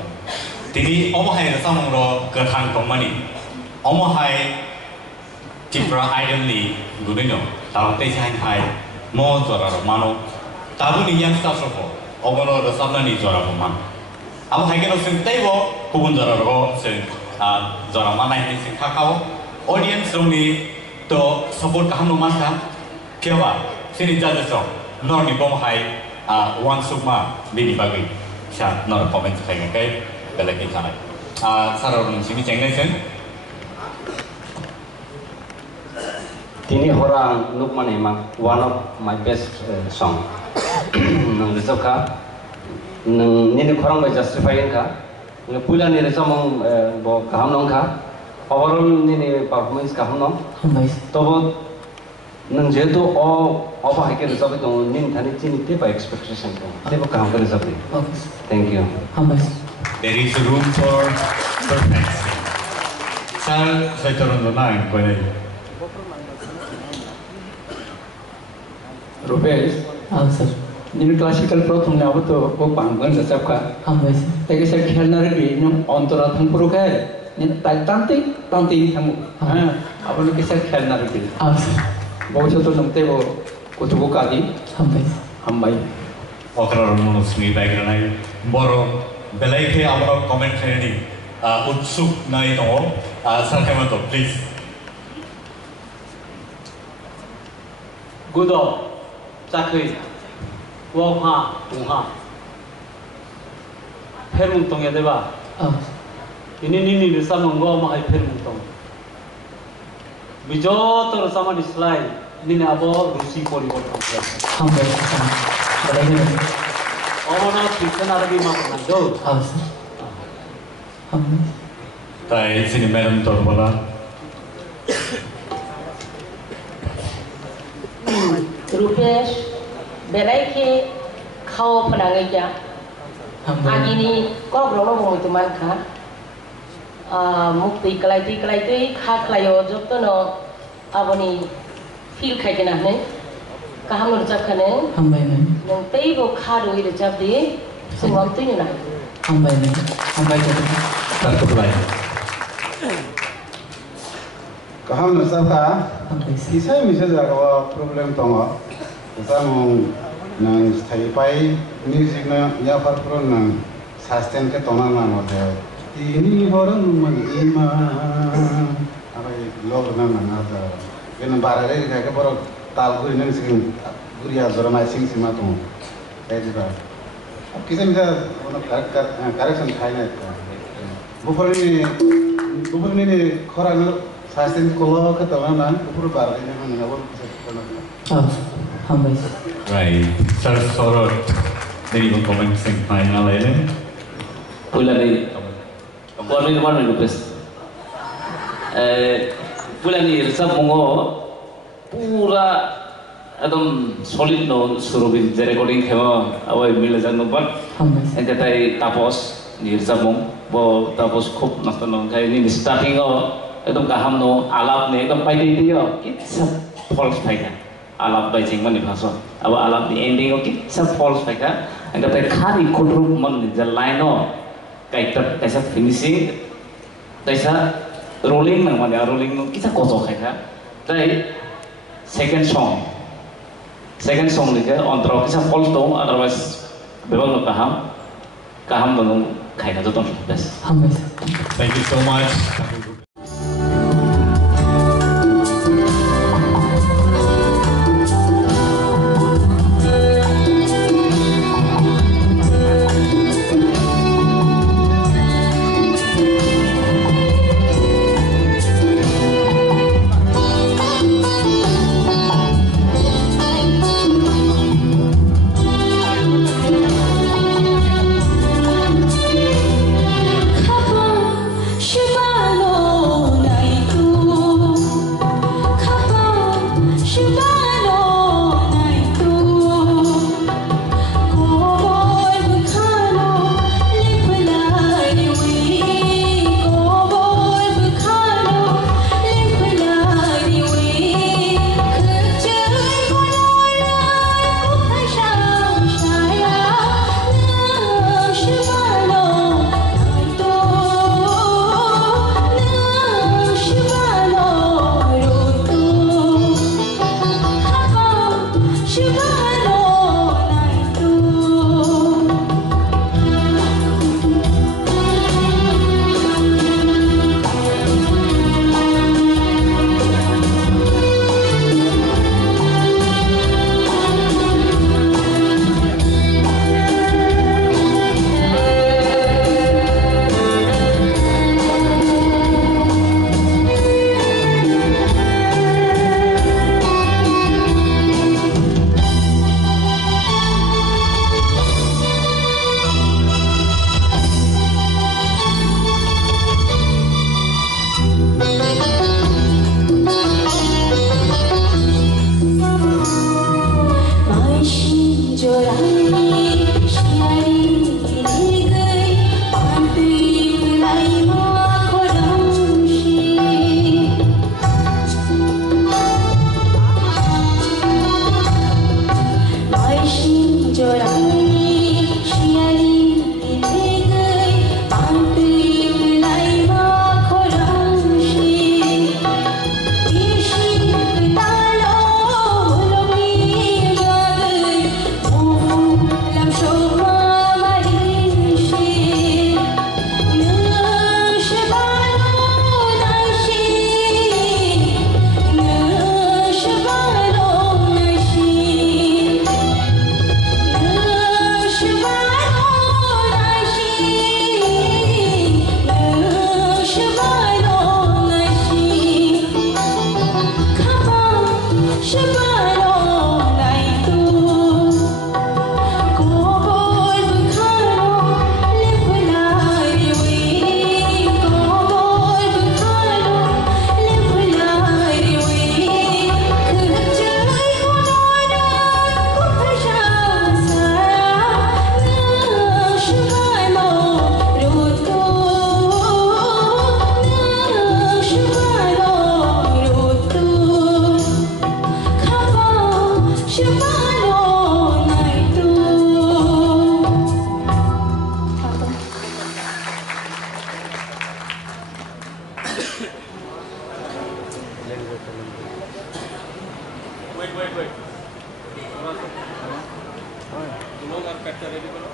ทีนี้ออกมาให้เราสร้างมุมเราเกิดทางตรงนี้ออกมาให้จิปราไอเดนลีดูดิโน่ตามใจใช่ไหมโมจอร์มาโนตาบุญยังสตาร์ทโฟออกมาเราสร้างนี่จอร์มาเอาให้กันเราสิ่งที่ว่าคู่บุญจอร์เราสิ่งจอร์มาในสิ่งข้าวaudience ตรงนี้ตัว support กับน้องมันครับเกี่ยวกับสิ่งที่จะส่งนอนมีบ้องให้วันศุกร์มาบินไปกันใช่นอนคอมเมนต์ใครกันก็เป็นอะไรกันใช่ไหมสารรุ่งสิ่งที่เจ๋งเลยสิทีนี้ฮอรังนุกมันเองมั้ง one of my best song นั่งเรื่องค่ะนั่งนี่นึกฮอรังไป justify กันค่ะพูดแล้วนี่เรื่องมั่งบอกกับน้องค่ะoverall ini performance kaham no tobo nang jeto oba hake result to nin thani chini te by expectation ko te ba kaham kare sabri thank you there is room for perfection sal saya turun line ko ni Rupesh sir ini classical pro thumne abo to wo panggan result ka te ke sir khelna re bi nyam ontara thang pro kaนี่แต่ตั้งตีทั้งหมดเอาไปลูกที่เซ็ตแคนนาร์กิลบอกว่าตัวน้องเต้บอกกูถูกกันดิทำไปโอเคเราโน้ตมีแบ็กกราวด์บอร์เบลล์ที่เอาเราคอมเมนต์ให้ดีอุดสุกในตรงสังเกตมาตัว please กูดอจักรีวอลฮาตุงฮาเพิ่มตรงยังได้ป่ะini rasa menggawa mahai permuntong. Bijot rasa mani slide ini abo rusi poli botong. Hambai. Boleh. Oh no, kita nak lagi makan do. Hambai. tại xin madam tôi bảo là Rupesh, belai ke kau penangai ya. Agi ni kau berapa orang itu man kah? Mukti kelai tu kah kelayo jok tu no apa ni feel kai kena ne? Kaham lu cap kene? Hambai ne. Yang tei bo kah doi lu cap di, semua tu ni nak. Hambai ne. Hambai tu. tak terpelai. Kaham lu cap kah? Kisah misalnya kalau problem tongo, kita mau nang stay pai music na ya parpro nang sustain ke tonga na model. Ini orang menima apa log na ada. Kena barang ni kayak baru tal guri nang sing guri ya zora mai sing sima tu. Kayak gitu. Kisah misal correction khai na. Bufur ni koran sustain kalau ke tonga na bufur barang ni nang awal bisa. Hambai. Right. Sir sorot dari komen sing final ini. Pula ni, buat ni mana ni Lupes? Pula ni resep mongo pura एकदम solid no suruh jadi recording kema awal mila jangan buat. Ente tay tapos ni resep mong, bo tapos kup nak tu kayak ni starting एकदम kaham no alap ni एकदम pagi dia, kita false pagi. Alap by jing mani भाषा अब alap di ending okay सब false Paika अगर ते खाली कोटरू मन जल line हो कैटर ऐसा finishing ऐसा rolling ना माने rolling नो किसा कोसो खाएगा ते second song लिखे अंतराव किसा false तो otherwise बेबल नो kaham दोनों खाएगा तो बस Thank you so much. Shibano Wait. तुम लोग आप कैप्चर रेडी करो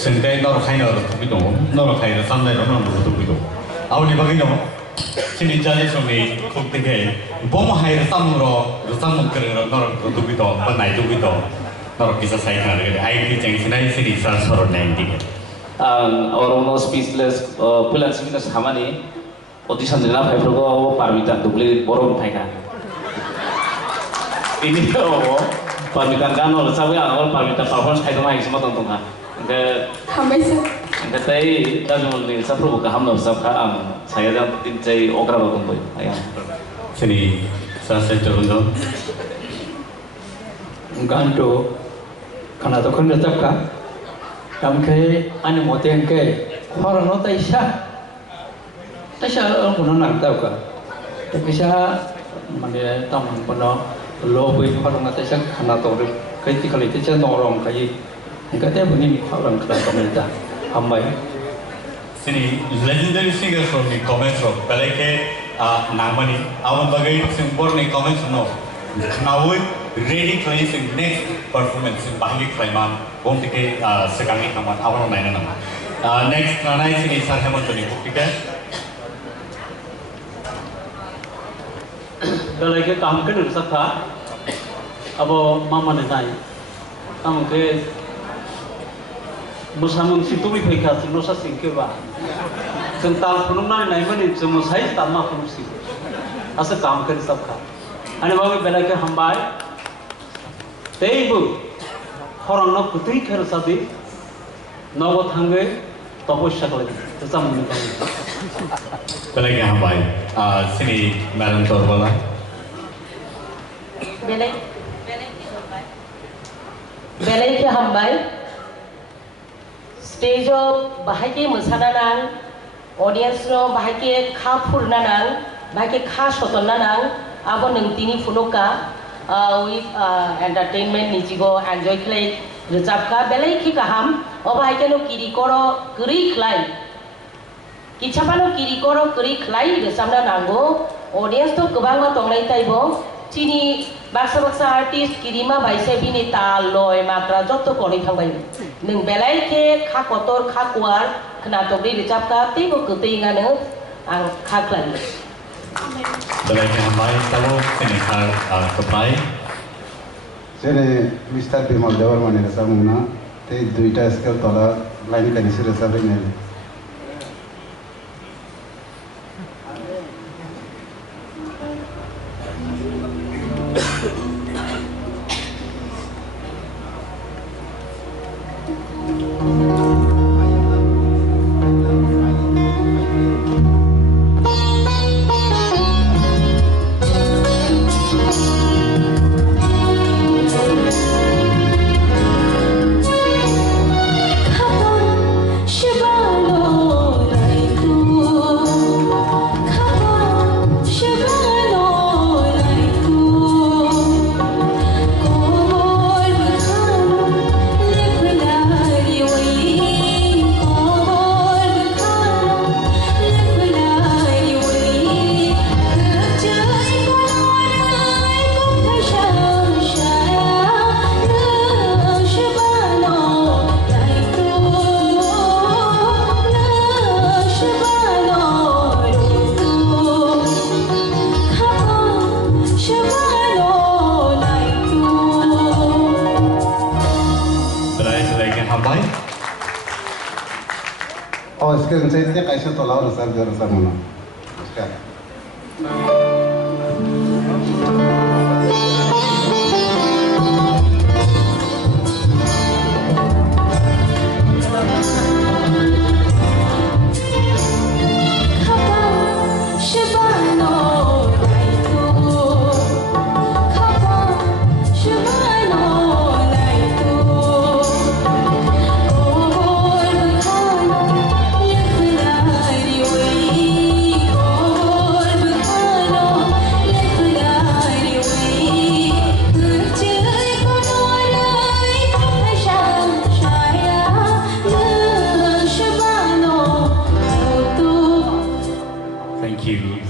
Sendai nor kain nor tu bido, nor kain sandai nor nor tu bido. Awal ni bagi no, sini jadi sini kau tiga, bom hai samuro, kerana nor tu bido, panai tu bido, nor kisah saya kan, ai ki ceng sini sini sasor nanti. Orang no speechless, pulang sini nas hamani, audition dina hai progo parmita dubli borom hai kan. Ini tu, parmita kan orang sahaja orang parmita performance hai tu mah semua tonton kan. Enggak tadi dalam ni saya perlu kaham nak saya saya dah tincai okra batung boy ayam. Sini saya turun dulu. Enggak tu, karena tu kan rezeki kan. Kami ke ane motian ke orang nota isya orang pun nak tahu kan. Tapi saya mana taman pernah lobi orang nota isya karena tu kerja kalau itu saya orang kaji. Kita begini orang kerana pemerintah, hambai. Sini legendary singer from the comments of Peleke Namani, awan bagai simbol ni comments no. Now we ready to sing next performance in Bali Klaiman, bom tike sekarang nama awan mana nama. Next nanai sini saya mau tanya, kita. Peleke काम कर सकता, अब मामा ने नहीं, काम के Musamun situ bi peka sino sa singke ba sental pununa nai mani chemo sai tamma punusi asa काम कर सबका ani bawe bela ke hambai teibu horong no kutui khar sabi nogo thange tapasya kale samun ni bela ke hambai sini madam torbala bela ke hambai stage of bahagi musana nang audience ro bahake kha phurna nang bahake kha sotonna nang abo nang tini funoka with entertainment nijigo enjoy khlai rejab ka belai ki kaham o bahake no kiri koro kri khlai kichapano kiri koro kri khlai resamna nango audience to gobang tonglai taibo chini baksa baksa artist kirima baise bini tal loy matra jotto kori thangbai nung belai ke kha kotor kha kwar khna togri rejab ka te bo kuti ngane ang kha klan belai ke hambai tabo kene khar kapai Jadi Mr. Bimal Dewar mani rasa muna te duita skill tola line kan isi rasa ini Oh, skill saya dia kaisa tola rasa muna sekarang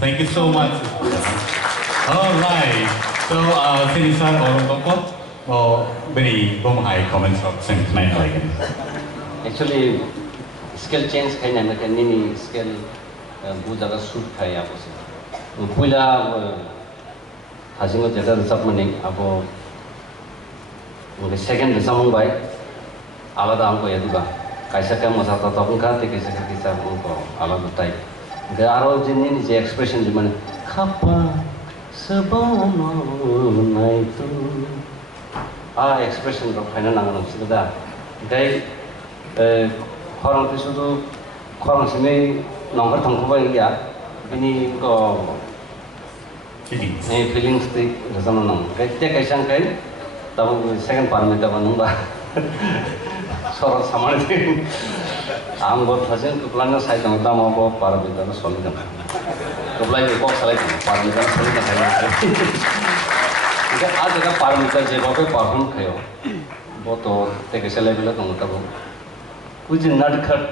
Thank you so much. All right. So, Sinisan or Bokot, or very high comments of sentiment like Actually, skill change kain na kan ni skill bujaga shoot khai apo se. Pula hasingo jeta sab mani apo mune second samung bai alada amko yaduga kaisa ka masa ta ta ka te kaisa ka kisa amko alada type. Garo jini je expression di mana khapa sebano nai tu expression ro khaina nang sida dai khorang tu sudu khorang sini nongkar thangku bai ya ini ko feelings ti rasam nang kai te kaisang kai tabu second parliament banung ba sor samane am got hasen kuplana sai tang ta mo ko parliament na soli ta kuplai ko salai parliament na soli ta sai ika आज जगह parliament je ko perform khayo bo to te kaise level la tong ta bo कुछ नटखट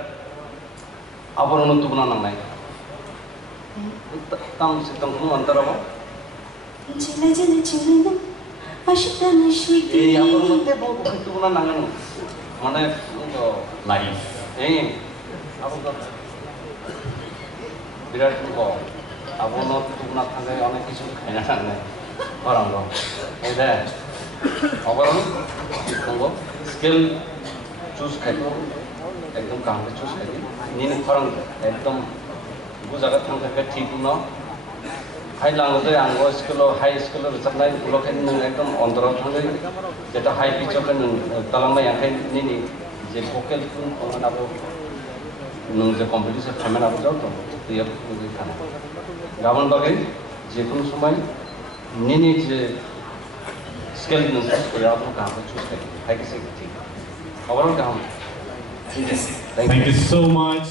अपरों तुम ना नंगाई तम से तम तुम अंतर हो चिल्ला चिल्ला चिल्ला आशिक नशीक ये अपरों ते बहुत तुम ना नंगाई मने तो लाइफ अब तो विराट को अपरों तुम ना थंगे अनेक किसी खाना नंगाई और हम लोग ऐसे अपरों तुमको स्किल चूज करो एकदम काम पे चूज करिए नींद फरंग एकदम गुजारा थंग का ठीक ना हाई लांगो तो आंगो स्कूलो हाई स्कूलो रिसर्च लोग हैं नंग एकदम अंदर थंगे जेटा हाई पिचो के नंग तलांग में यहाँ नीनी जे वोकल तुम और ना वो नंग जे कंपटीशन फैमिली ना वो जाओ तो ये मुझे खाना गावन बागे जे कुछ समय नीनी जे स्किल नंग को यार तो काम पे चूज करिए हाई किसी ठीक ओवरऑल काम Thank you so much.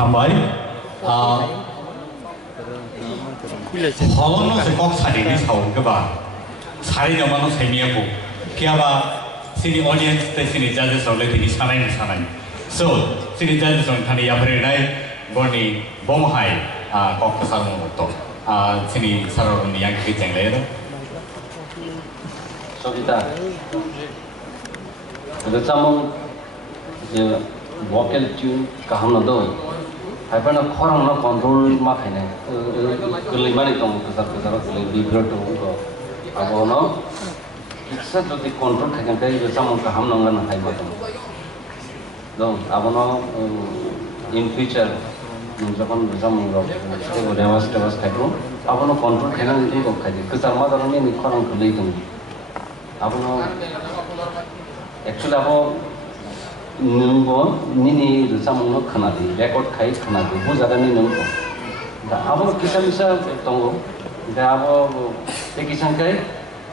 Hambai, Holland no se kok sari ni saung ke ba, sari zaman no semi aku, kia ba sini audience te sini judges oleh tini sanai. So sini judges on kani ya berenai boni bom hai kok kesal mo to, sini saror ni yang kita ceng leh tu. So kita, ada samung je vocal tune kaham na do. Apa nak korang nak control mak ini, kelima ni tong kesar kelima vibrato tu, apa nak kita tu di control kan kita itu sama kaham nongan hai macam, dong, apa nak in future, jangan sama orang, kita dewas kai tu, apa nak control kan itu kok kai, kesar mak orang ni korang kelima tu, apa nak actually apa nunggu ni sama nunggu kena di record kai kena di, bu jaga ni nunggu. Dah apa kisah tunggu, dah apa kisah kai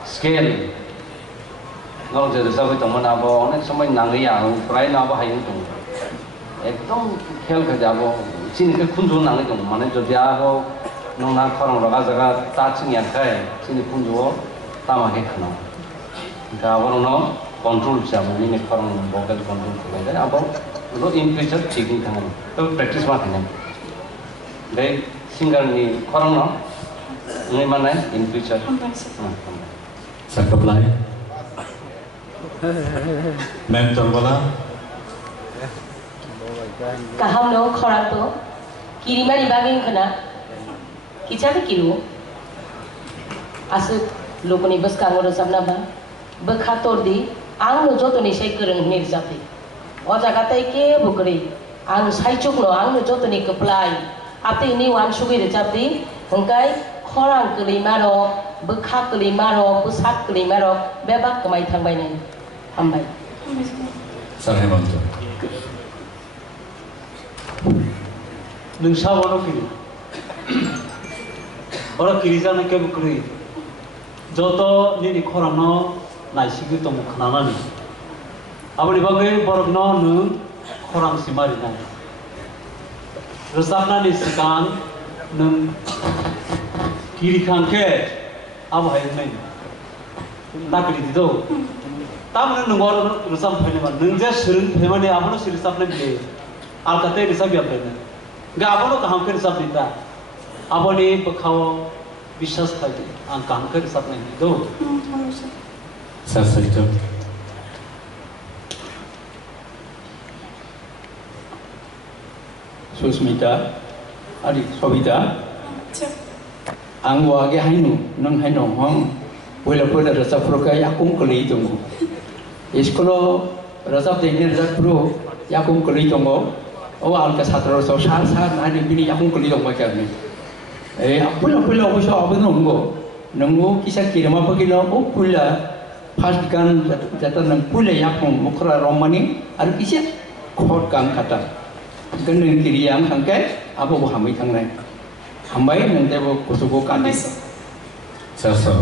scale. Kalau jadi sampai teman apa, orang semua nanggih yang pray apa hai tunggu. Ekdom khel kerja apa, sini ke kunjung nanggih tunggu, mana jadi apa nunggu korang raga jaga touching yang kai, sini kunjung tama ke kena. Dah apa nunggu control siapa ni korang vocal control tu kan, apa itu in future checking kan, tu practice macam ni. Jadi singer ni korang no, ni mana in future. Cakap lain. Mentor bola. Kaham no korang tu, kiri mari bagi kena, kita kiru, asal lupa ni bos kangur sabna ba, berkator di आंनो जतनि से गोरों मिर्जाफै अजागातै के बुगरी आं साइचुकनो आंनो जतनि कप्लाय आपते नि वान सुगै रोजाबदि हंगाय खरां गोलैमारो बोखा गोलैमारो बोसाक गोलैमारो बेबा कमाय थांबाय नै हामबाय सार हेमंत नोंसा वानो किरि और किरि जाने के बुगरी जत निनि खरांनो नायसिगि दङ खनानानै आबनि बागै बरगनो नों खरां सिमारिनाय रोजाबनानै सिगां नों किरिखांखे आबहाय नाय नागरि दिदो तामने नंगौ रोजाब फैनोबा नों जे सोरों फैमाने आबनो सिरिसाबने बिले आलकाते रोजाब याबने गाबनो गाहाम के रोजाब दिता आबनि बखाव विश्वास खादि आं गाहाम के रोजाब नाय दिदो सार सैथो सुस्मिता आदि सबिता आं वागे हायनु नों हायनो हं बयलाफोर रोजाबफोरखौ याकुम गोलै दङ स्कुलाव रोजाब देंनि रोजाबफोर याकुम गोलै दङ अ आलका सात्र सौ सार सार नानि बिनि याकुम गोलै दङ बायकारनि बयला अबश्य आबो नंगौ नंगौ किसा किरमा बगिलो ओ पुला फार्स्ट गान जाता नों पुला याकुम मुखरा रमानी आरो किसा खट गान खाटा गनों किरियां खांके आबो हामै थांनाय हामबाय नों देबो गसुखौ कान्दि सार सार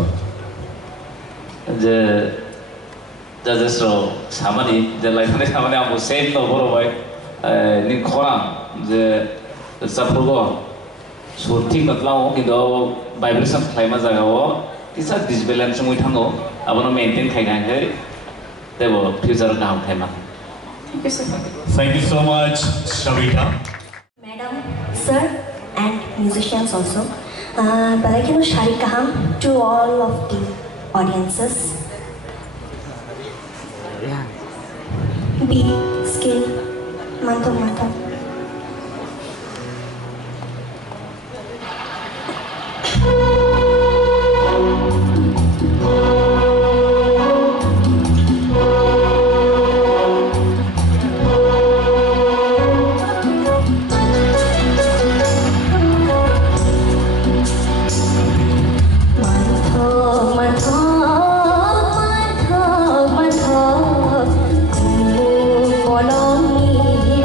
जे जाजेस्र सामानि जे लाइफानि सामानि आंबो सेम तो बरबाय नि खरां जे जाफोरगो सुरथि मतलाव किन्तु भाइब्रेशन खालामना जागाव किसा डिसबेलेन्स मुइ थांगो आबनो मेंटेन खायनांगै देबो फ्यूचर गाहाम खायमा Thank you so much, Shavita. Madam, sir, and musicians also. But I can share kaham to all of the audiences. Be skill, mantap mantap. Follow me,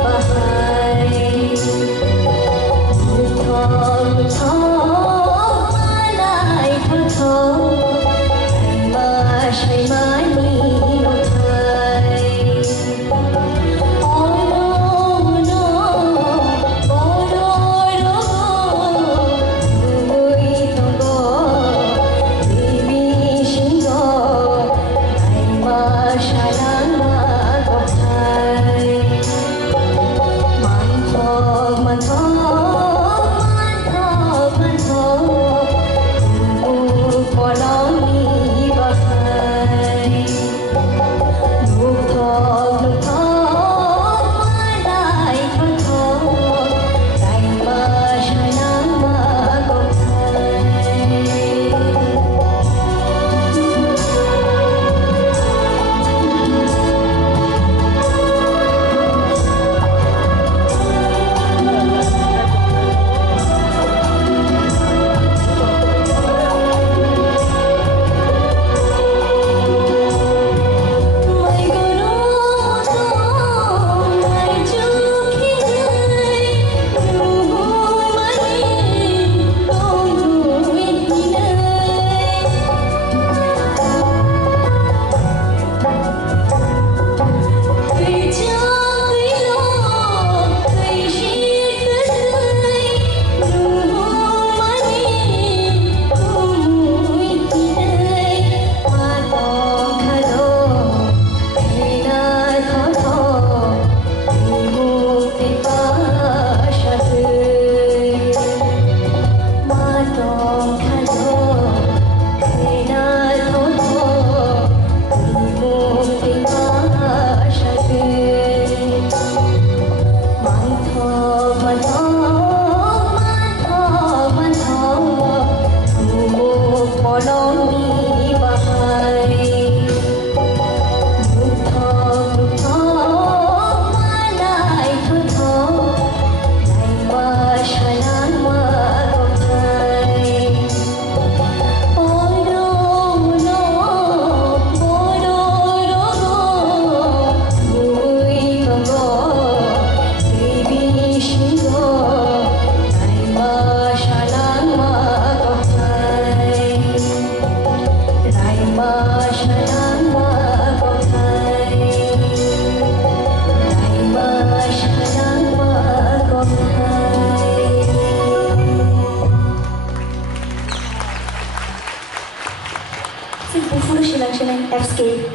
functioning F scale.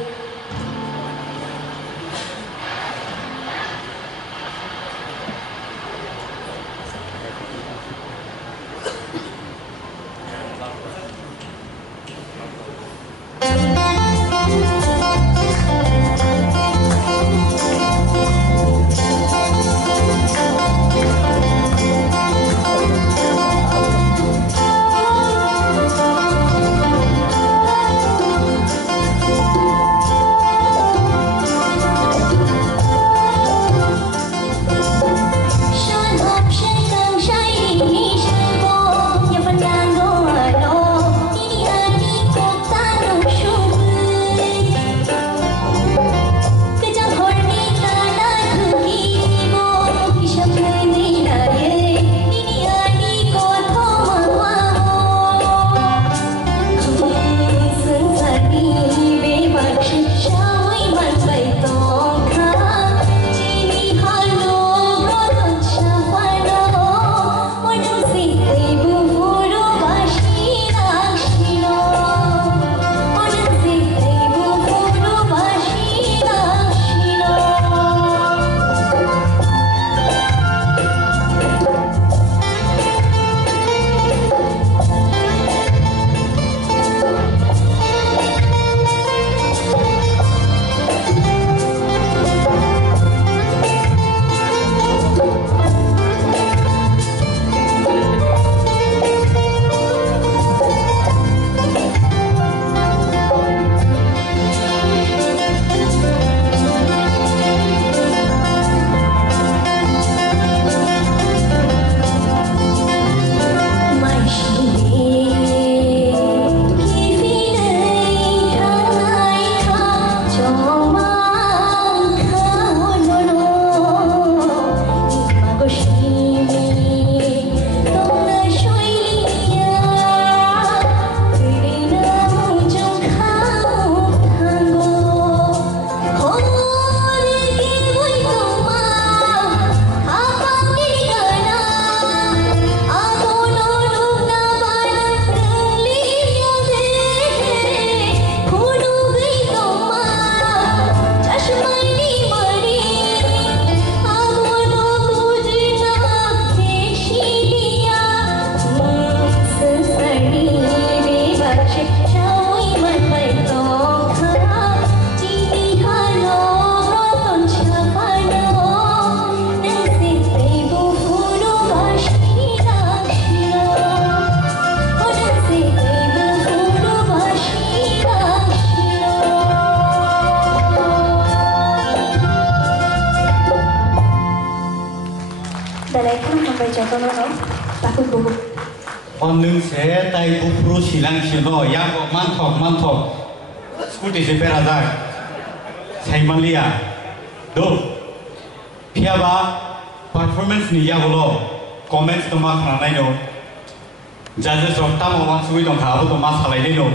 Onung saya tai bupro silang sino yang mantok skuti se perazak saimalia do piaba performance ni ya bolo comments to ma khana no judges of tam wan sui dong kha bu to ma salai le no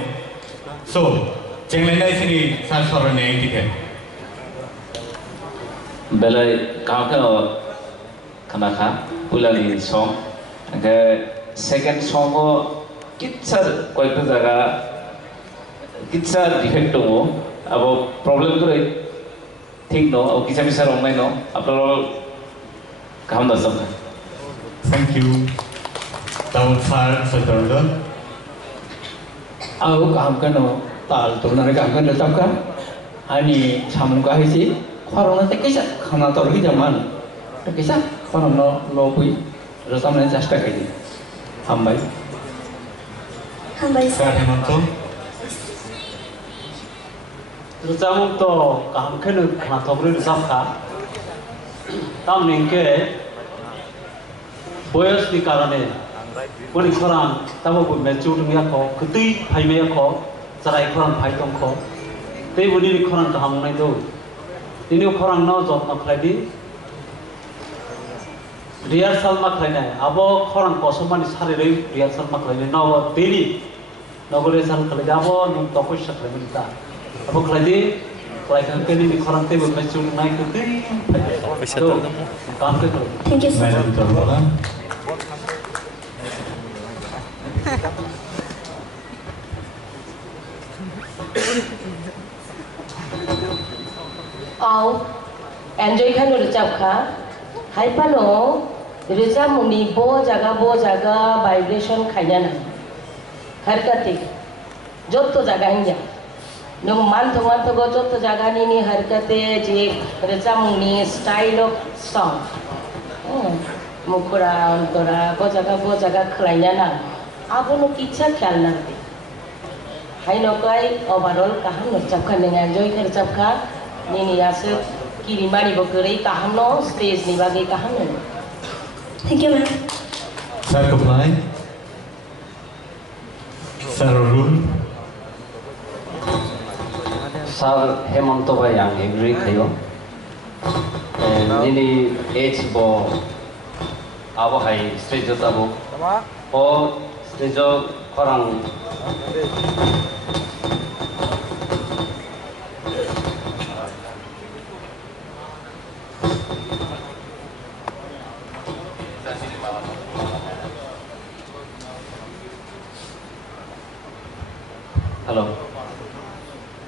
so jenglai nai sini sar sor ne dike belai ka khana kha pulali song second song kitsa koita jaga kitsa defect ho abo problem to ঠিক no abo kisa bisa rong nai no apnaro kaham da sab thank you Daud sir satardo au kaham kano tal to na kaham kan sab ka ani chamun ka hisi khorong na te kisa khana tor hi jaman te kisa khorong no lo pui rasam na chasta kai di hambai sir hemanto Terutama to kaham kena kaham togri sabka, tam nengke boyos di karane, puni korang tamu pun mature niya ko, keti hai meya ko, sarai korang hai tong ko, tapi puni ni korang kaham nai do, ini korang no job nak lagi, rehearsal mak lagi, abo korang kosoman isari lagi rehearsal mak lagi, no daily, no rehearsal lagi, abo nung tokus sak lagi kita. Apa keladi, kalau kan ni korang tu bermacam naik tu, tu, काम के करो। Thank you so much. Ao enjoy kan rujab kha haipano rujab muni bo jaga vibration khainya na harkati jotto jaga hinja nung man go jotto jaga ni harkate je rujab muni style of song mukura ontora bo jaga khainya na abono kicha khayal na hai no kai overall kaham no chapka neng enjoy kar chapka ni ase kirimani bokuri kaham no stage ni bagi kaham no. Thank you, ma'am. Sir comply. Sir rule. Sir Hemanto bhai yang agree kayo. Nini age bo abo hai stage jota bo. O stage korang Hello.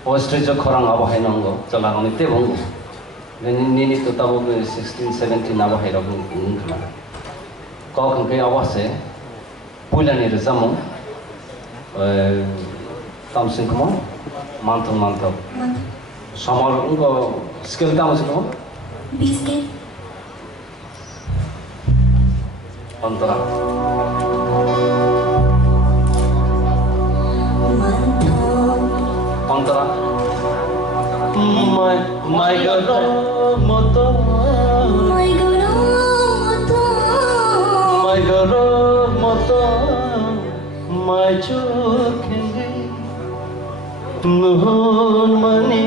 Ostrich korang abo hai nongo chala ngoni te bongo. Nini to tabo 16 17 abo hai rog ngkha. Ko khang ke abo se puila ni resamo tam sing mo manto. Samar unko skill tam sing mo 20 के antara Antara my god moto my chukenge nuhun mani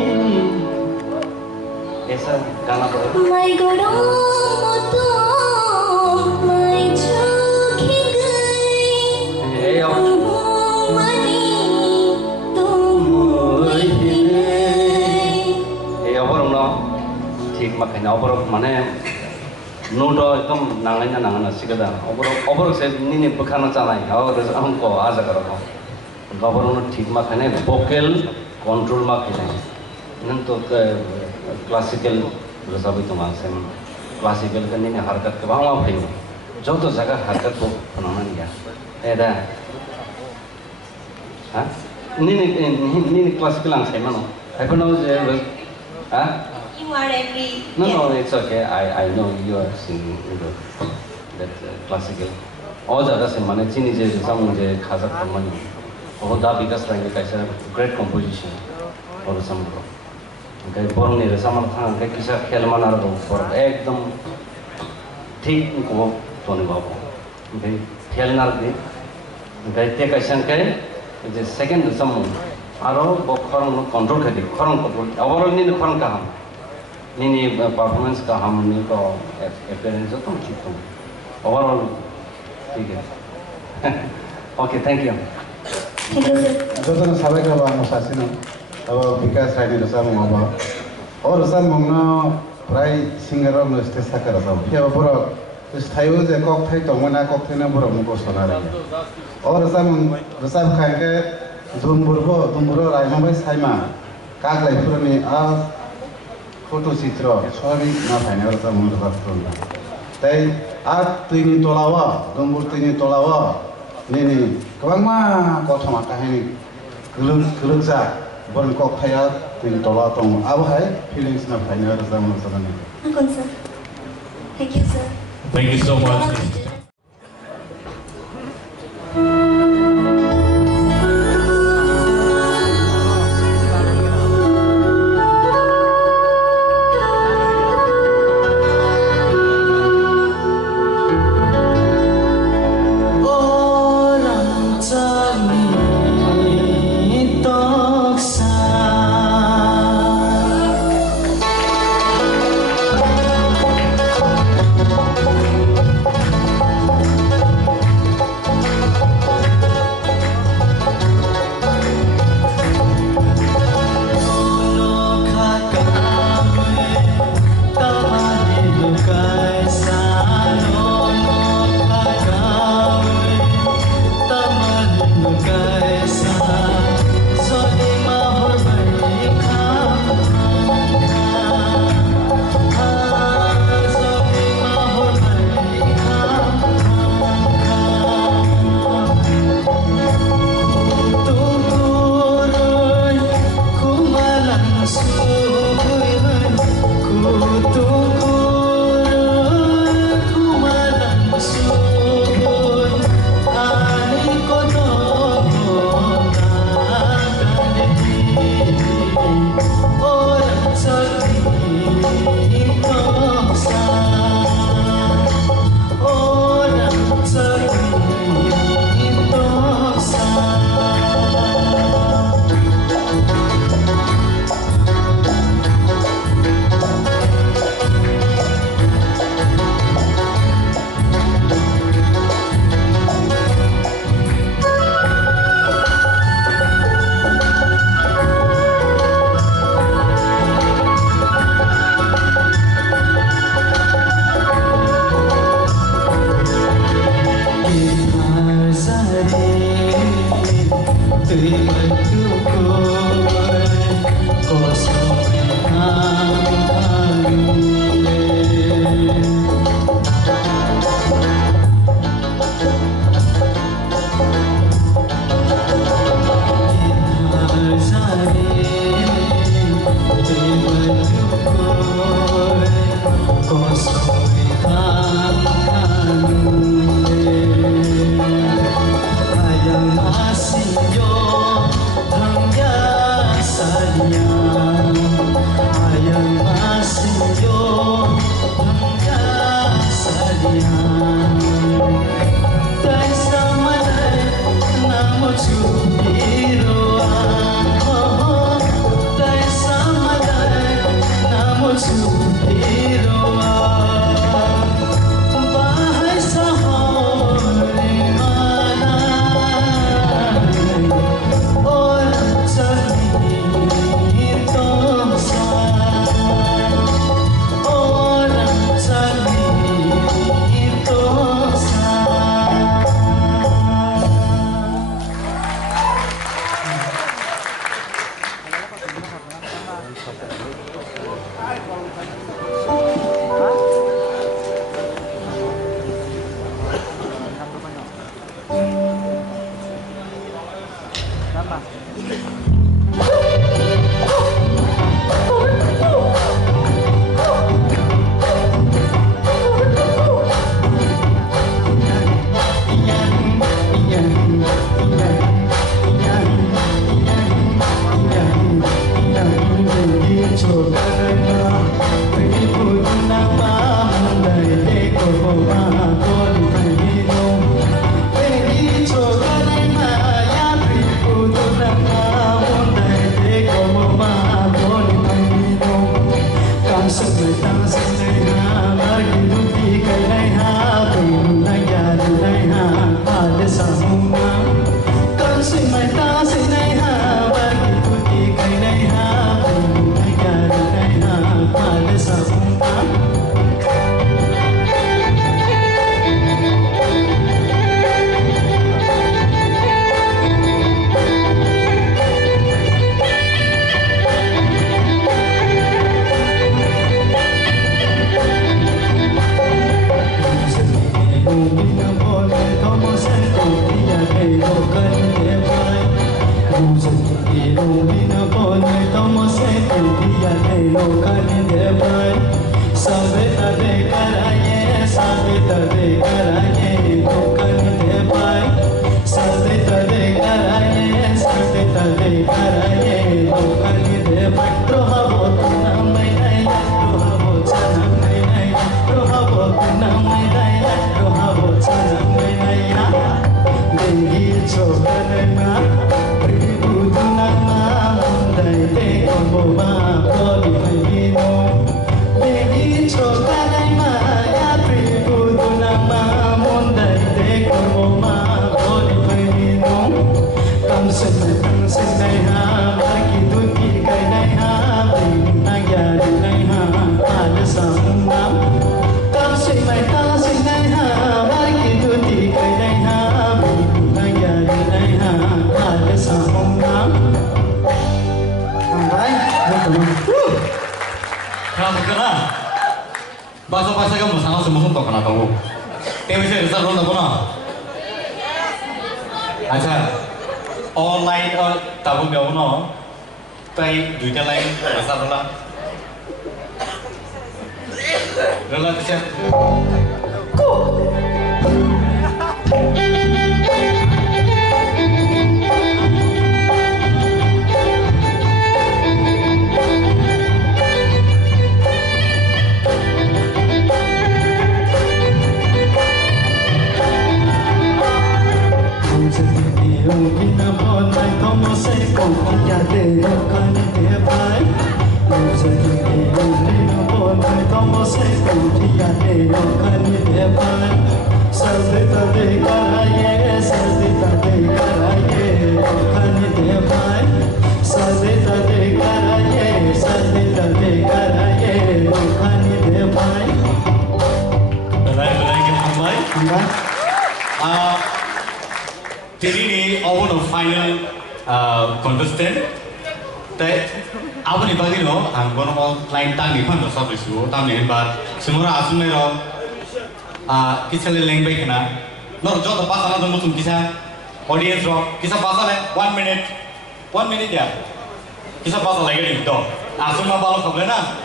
ऐसा गाना तो my god moto my chukenge ठीक makanya obrol mana nudo एकदम नांगना सिगदा obrol से नीने बखाना चालाई और हमको आजा करो गबरनो ठीक makanya vocal control makanya नन तो क्लासिकल रसाबी तो मानसेम क्लासिकल का नीने हरकत के बांगा भयो जो तो जगह हरकत को बनाना नहीं ऐदा हाँ नीने क्लासिकल आंसे मानो I don't know huh? You are every No, it's okay. I know you are singing that classical. All the others, mane chini je some je khazak mani. Oh, da bigas range kaisa great composition or some. Okay, born ni resama thang ke kisa khel manar do for ekdam ठीक को तोने बाबू. Okay, khel nar de. Okay, te kaisa ke je second some aro bokharang control khadi kharang control. Overall ni kharang kaham. Nini performance का हम नहीं तो appearance तो ठीक तो overall ठीक है okay thank you जो तो सारे का बात मुसासी ना अब विकास राय ने रसा मुंगा और रसा मुंगा प्राय सिंगर और स्टेज सा कर रहा फिर अब पूरा स्थायी हो जाए कॉक तो मना कॉक ना पूरा मुंगो सुना रहा और रसा खाए के दुम्बुरो रायमा भाई साइमा काग लाइफ पूरा में आ फोटो चित्र सबै नफाइने एउटा मन गर्छ तै आ तिनी तोलावा दंबुर तिनी तोलावा नेने गोबांमा गथमा काहिनी गलुजा बन कखथाया तिनी तोला दं आबहाय फिलिंग्स नफाइने एउटा मन गर्छ Thank you, sir. Thank you so much. bahasa kamu sangat semua untuk kena tahu. Tapi saya rasa orang tak pernah. Acha, online tahu gak pernah. Tapi duitnya lain rasa rola. Rola siapa? Tini awal final contestant. Tapi apa ni bagi no, angkor mau lain tang ni pun dosa besu, tang ni bar semua asum ni ro, kisah leleng baik kena. Nor jauh tu pasal tu musim kisah audience ro, kisah pasal 1 minute ya, kisah pasal lagi ni tu. Asum mah baru sampai na.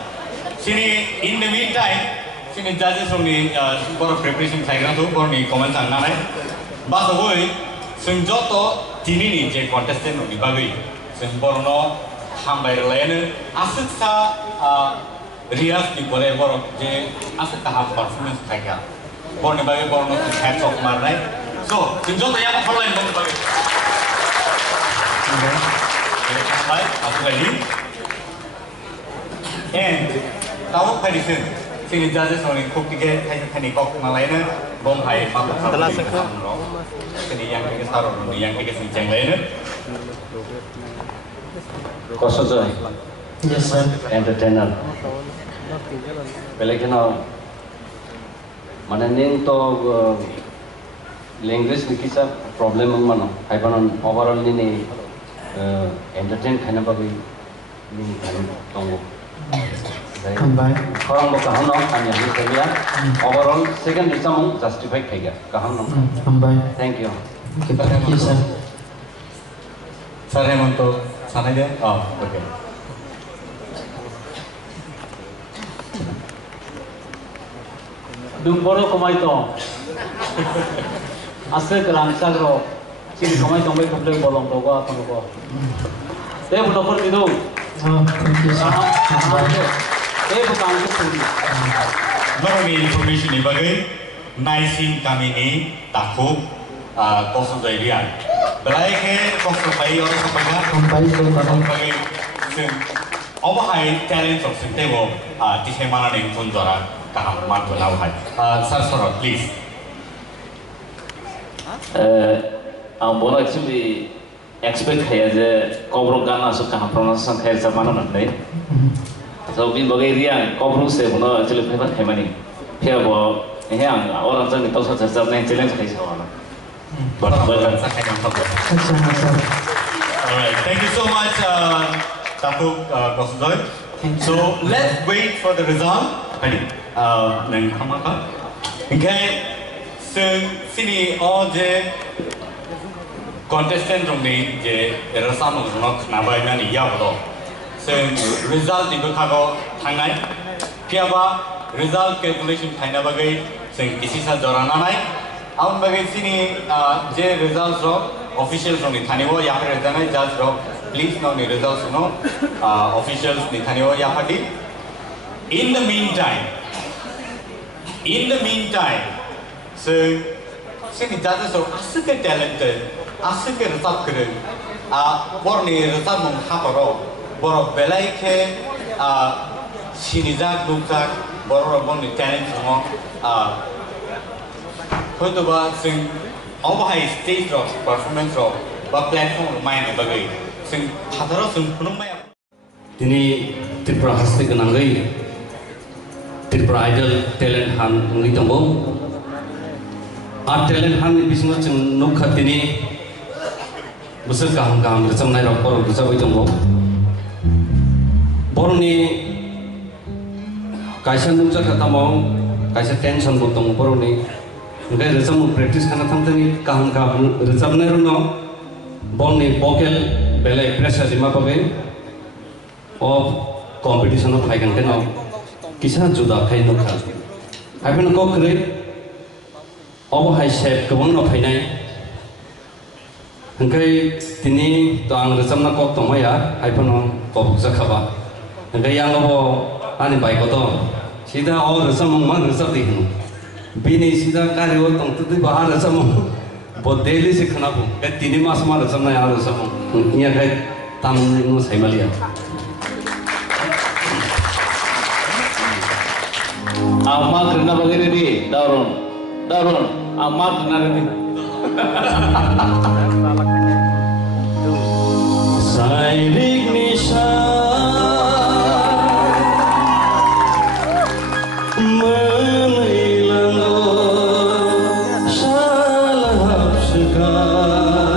Sini in the meantime, sini judges ni baru preparation saya kira tu baru ni comment sana ni. Bahasa boy, senjata tu tini ni je contestant ni bagi, senjata no hambai lain, asal sa rias di boleh baru je asal tahap performance saya kira. Baru ni bagi baru no heads off marah. So senjata yang apa lain baru bagi. Baik, asal lagi. And tahu prediksi, sini judges ni kok tiga hari kok malainya bom hai apa telah sekarang. Sini yang kita saru, yang kita sincang lainnya. Kosojoy. Yes, sir. Entertainer. Pelek na mana ning to language ni kisah problem mana? Hai panon overall ni entertain kena bagi ni kan tunggu. Combine. Orang berkaham no, hanya ni saja. Overall second bisa mung justify kaya kaham no. Combine. Thank you. Okay, thank you, sir. Saya untuk sana aja. Oh, oke. Dumboro komai to. Asal kerang sagro. Sini komai tombai komplek bolong to gua kono ko. Saya bukan per itu. Oh, thank you, sir. Combine. Saya bukan itu. Baru ni information ni bagi naisin kami ni takut kosong jadian. Belai ke kosong bayi orang sampai kan? Combine to tanong. Bagi sen, apa hai talent of sen tebo di mana ni pun jora kaham mantu lau hai. Sir Sorot, please. Bono actually expect है जे कब्रो गाना सुख कहाँ pronunciation है जमाना नहीं so bin bagai riang कब्रो से बोनो actually favour है money फिर वो है orang जन itu सच सच नहीं challenge है सवाल but Alright, thank you so much, Tapu Kosojoy. So let's wait for the result. Ready? Neng kamaka. Okay. Sini all the contestant ni je rasam nak nabai ni ya bodo. Result ni berkago thangai. Tiaba result calculation thaina bagai kisi sa jorana nai. Aun bagai sini je results ro officials ni thanibo ya phir janai judge ro please no ni results no officials ni thanibo ya phati. In the meantime, so sini judges ro asuk talented, asuk result kere, bor ni result mung haparo, bor belai ke sini jag lukak, bor ni talent mo Hoito ba sing apa hai stage ro performance ro ba platform main bagai sing hadaro sing punung maya Ini Tipra haste kenangai Tipra idol talent han ngi tambo a talent han ni bismo chung nukha tini busur kaham racham nai ro por rusabai tambo borni kaisa nukja khatamo kaisa tension bo tong borni Enggak resam practice karena tantang kaham resam nai runo borni vocal belai pressure lima pakai of competition of haikan kena kisah juda kai no kha hapen ko kre ob hai shape kebang no phainai hangkai tini to ang resam na kok tomaya hapen ko buksa khaba hangkai yang lo ani bai ko to sida or resam mang resam dihnu bini sida karyo tong tu bahar resam bo daily se khana bo tini mas ma resam na ya resam nya kai tam no saimalia Amat kena begini di Darun, amat kena ini. Sailik nisan menilang salah sekali.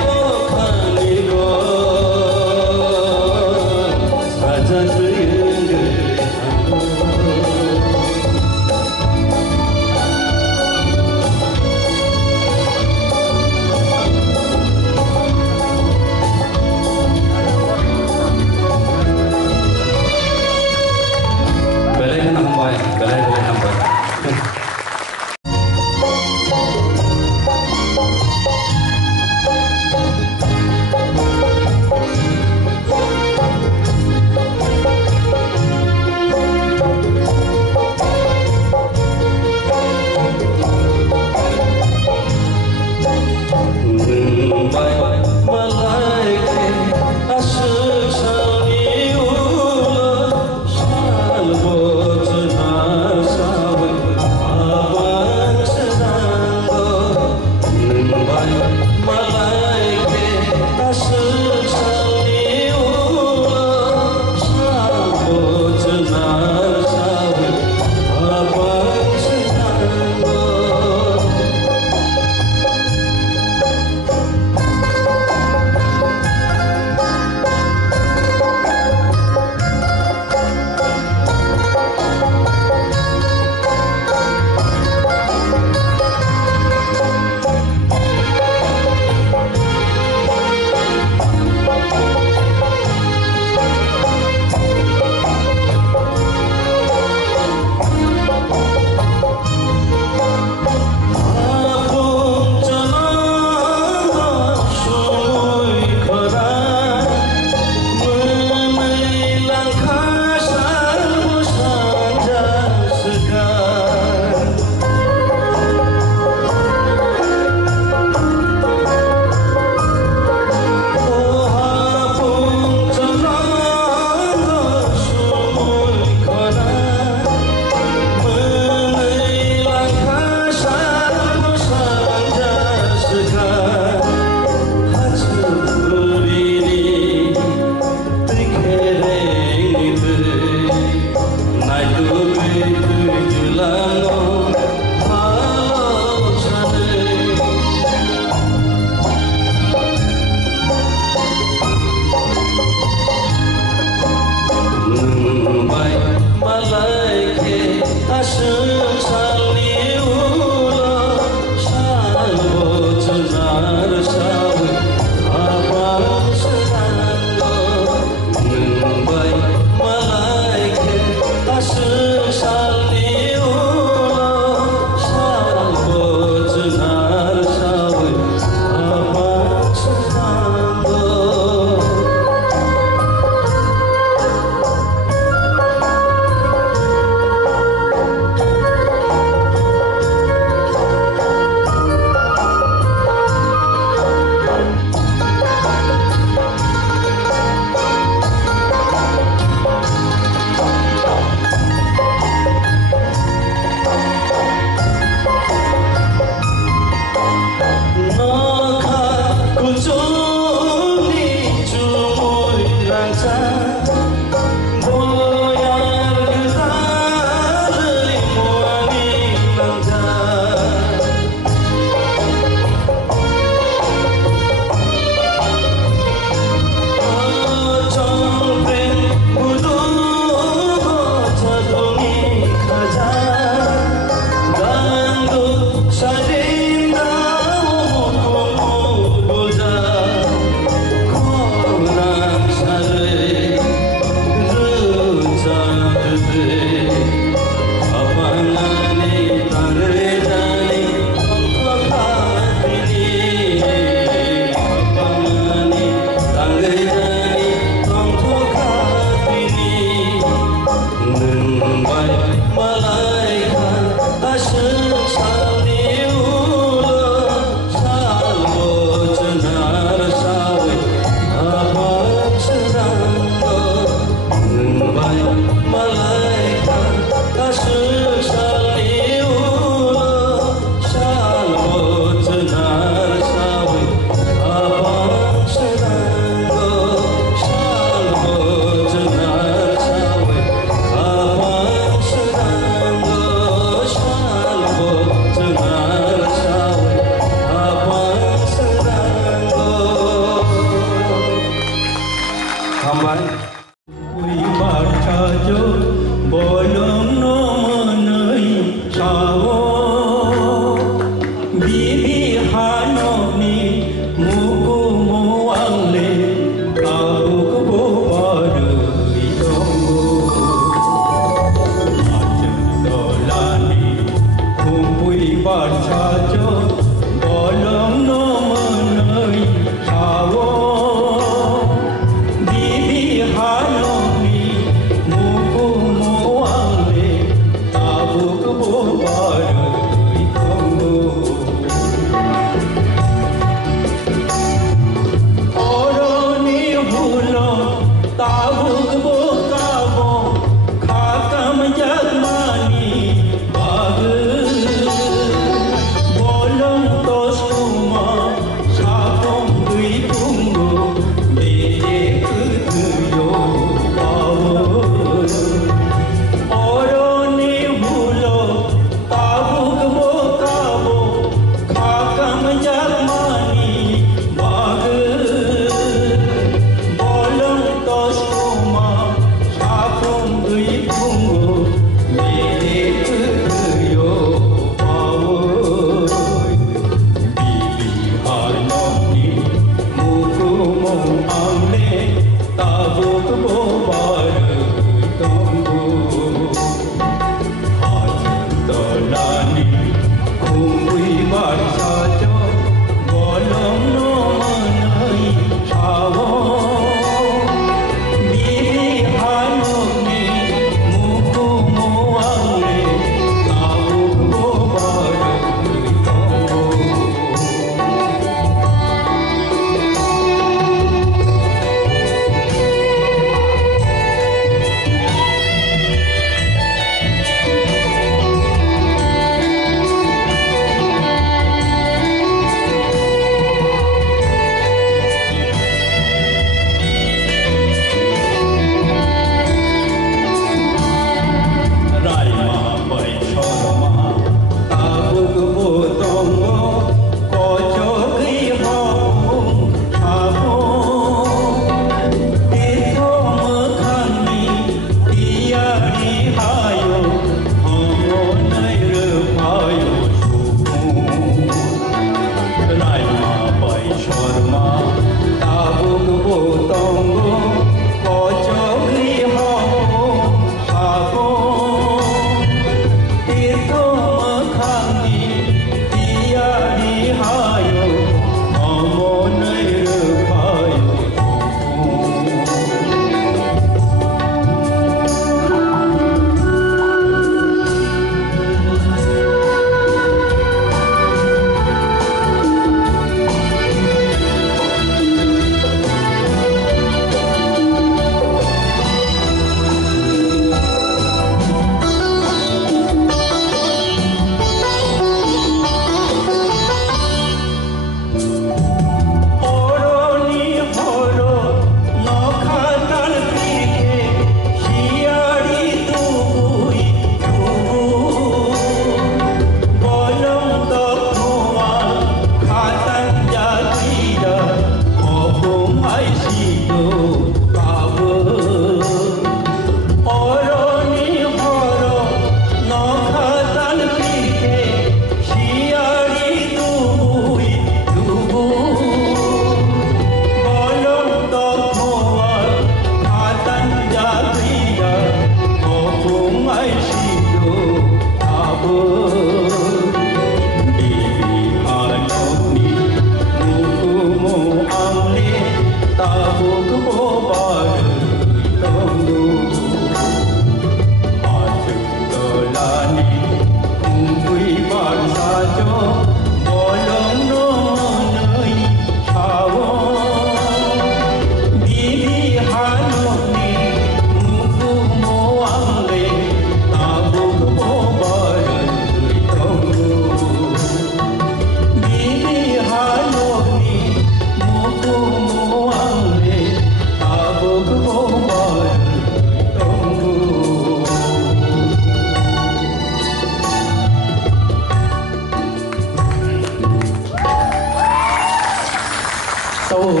câu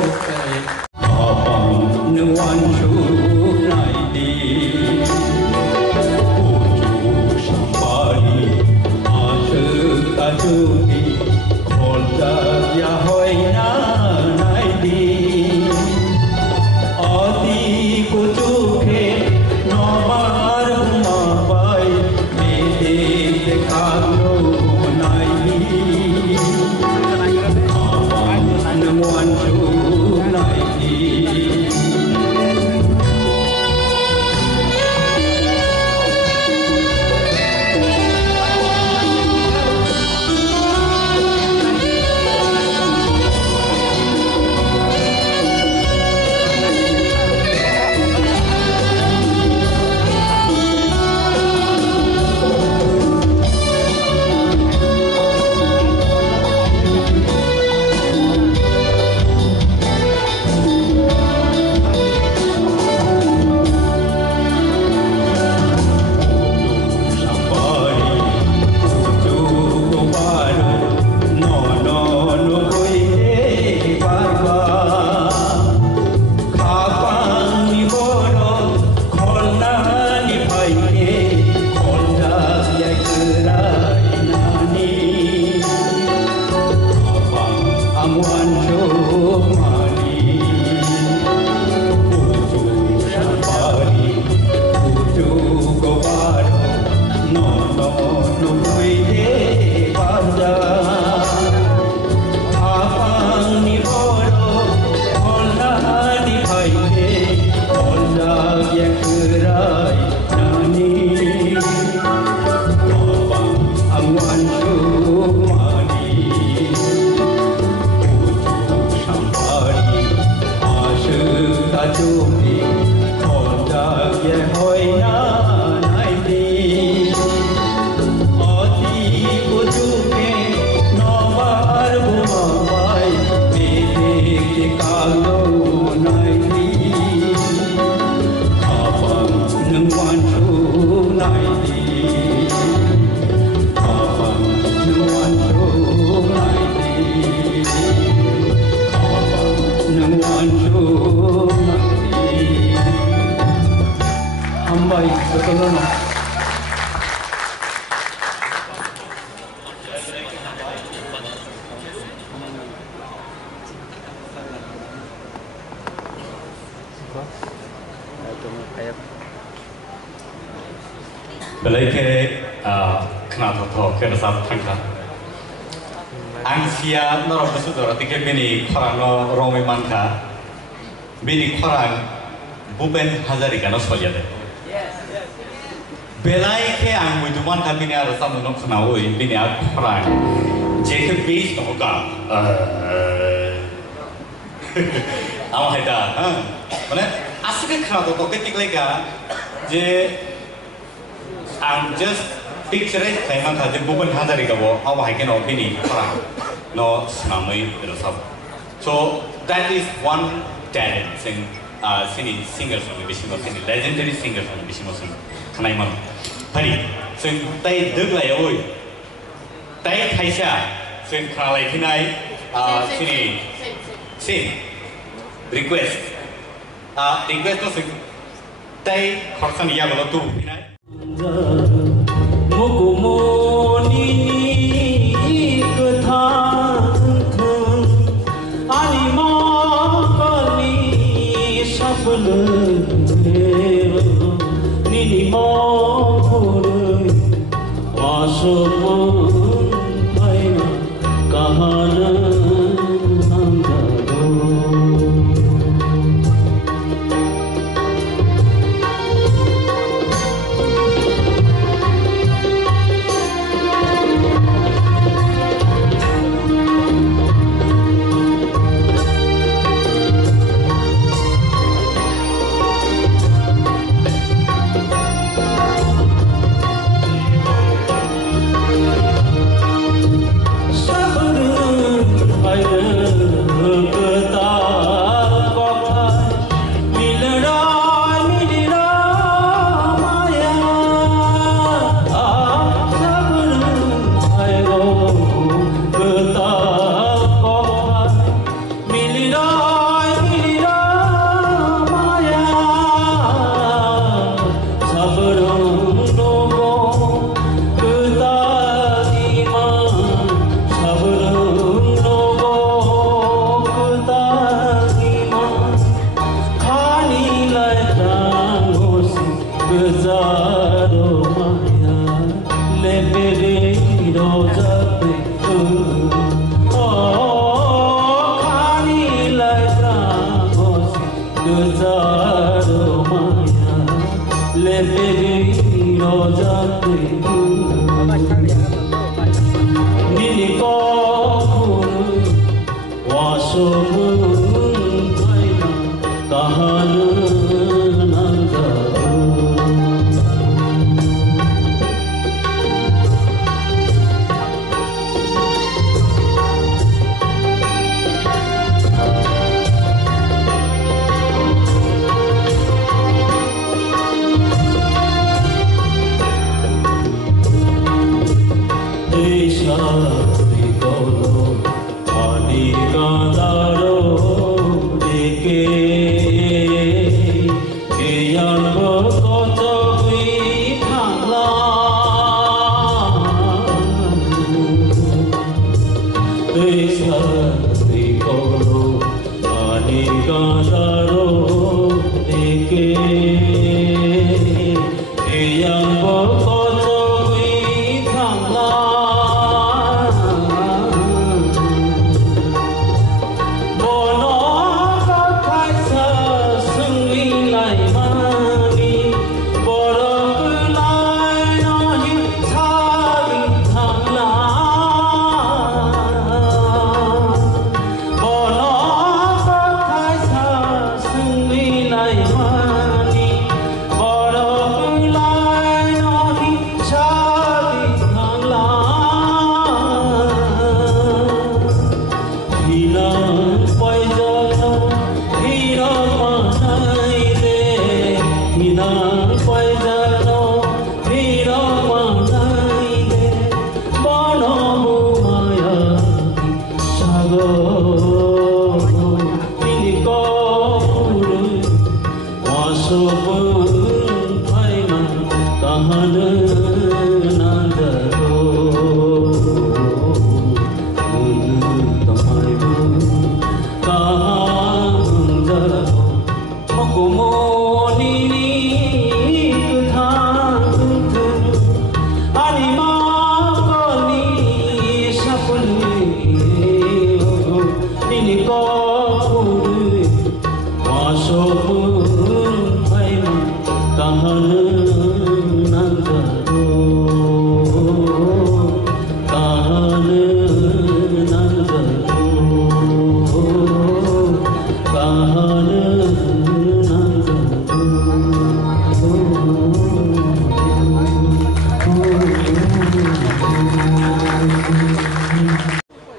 abang nuan chu nai di uju sampari asu tatu di kolda ya hoi na nai di ati kutu ke nobar ma bai me de kalo nai di one two night. Belai ke kena toto ke dasar tangka. Angsia nora besu dora tiga bini korang no romi manka, bini korang buben hazari kana soja deh. Belai ke ang mujuman kami ni ada sama nok senawi bini aku korang, jeke base no ka. Awak heda, mana asik kena toto ke tiga lega, je I'm just picturing thailand thade bukan hazari ka bo aw hai ken opini para no snamai rosab so that is one talent sing singers on bishimo sing legendary singers on bishimo sing khanai man hari sing tai dug lai oi tai thaisa sing khalai thinai sing request request to sing tai khorsan ya bolo tu thinai Mukumoni kethan anima kali sapal nini mohur asman aina kahana Sabar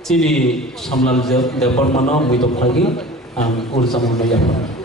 Sini samlal depan mana muitok lagi urusan mana ya Pak.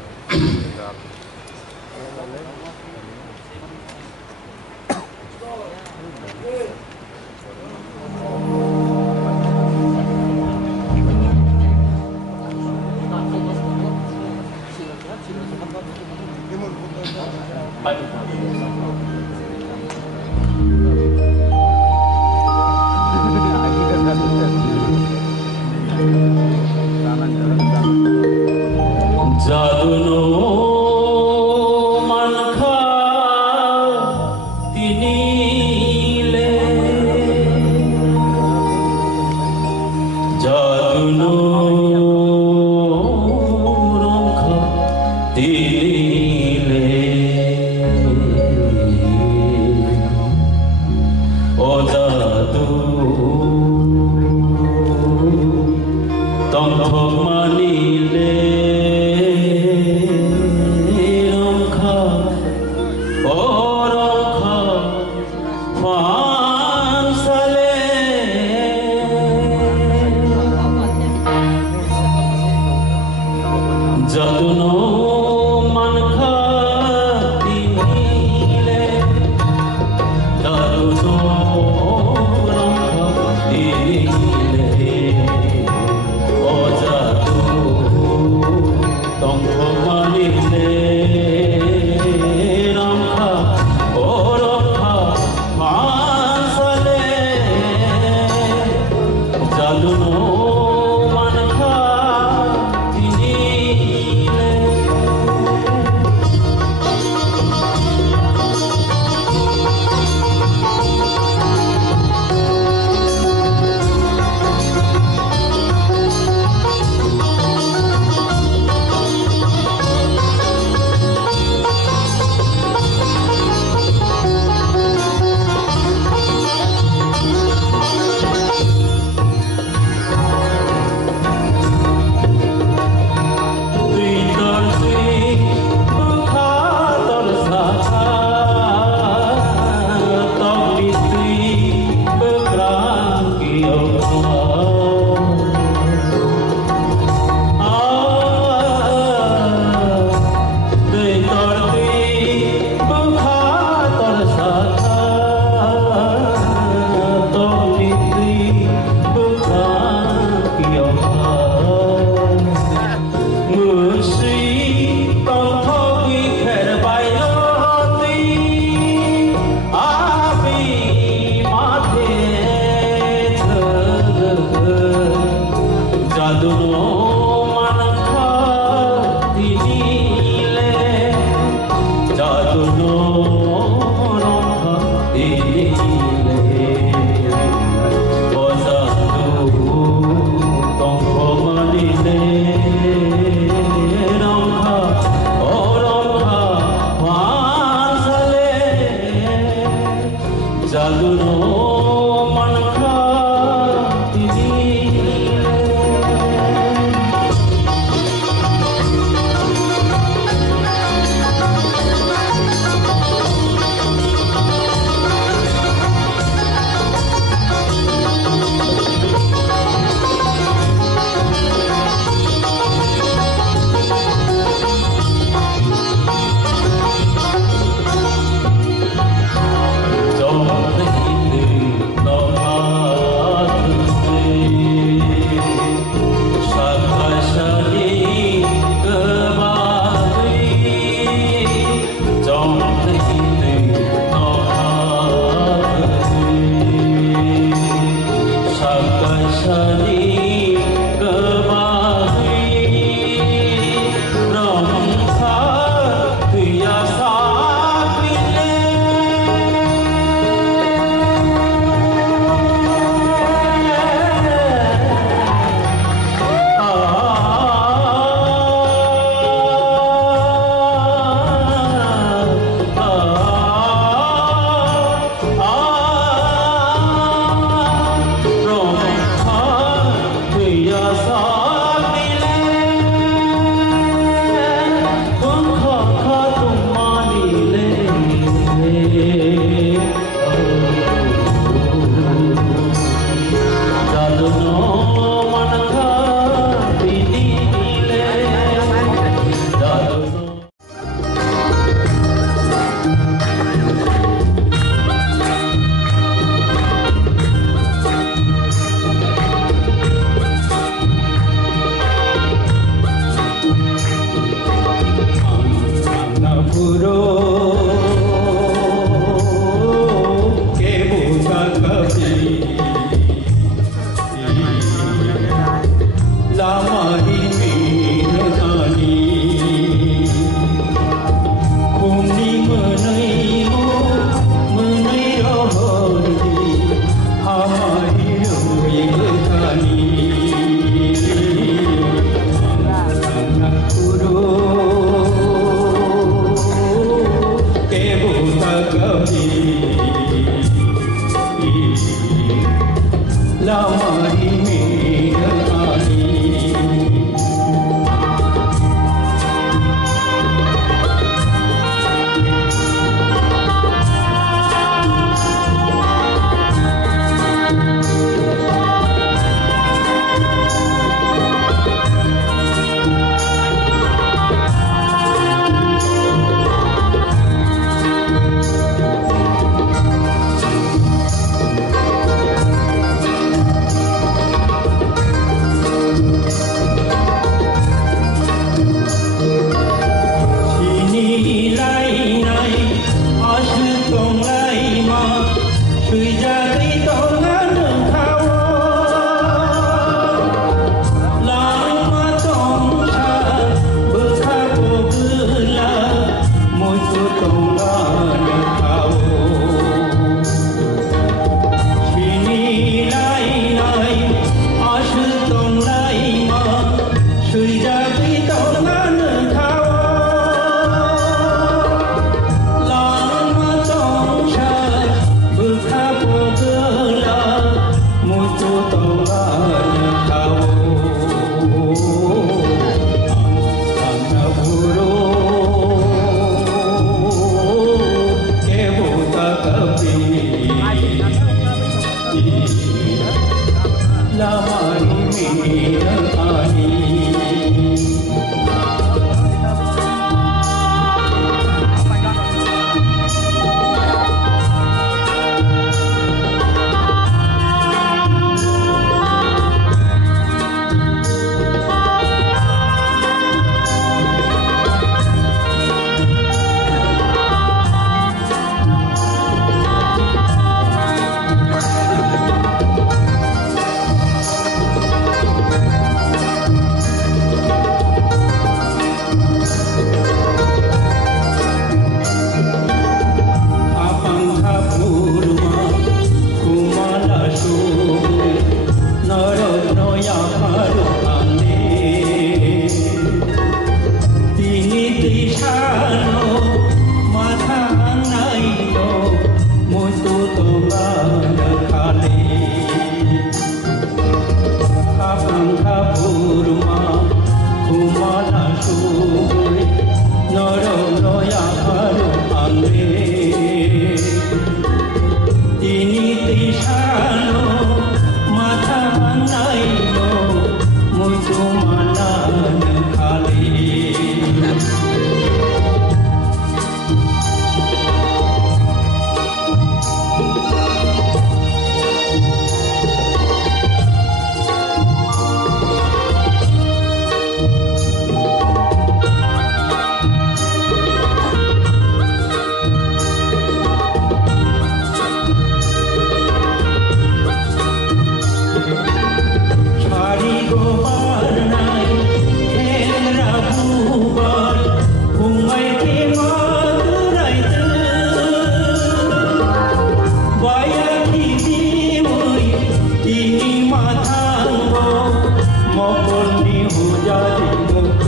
মকনি হুজারি মুক্ত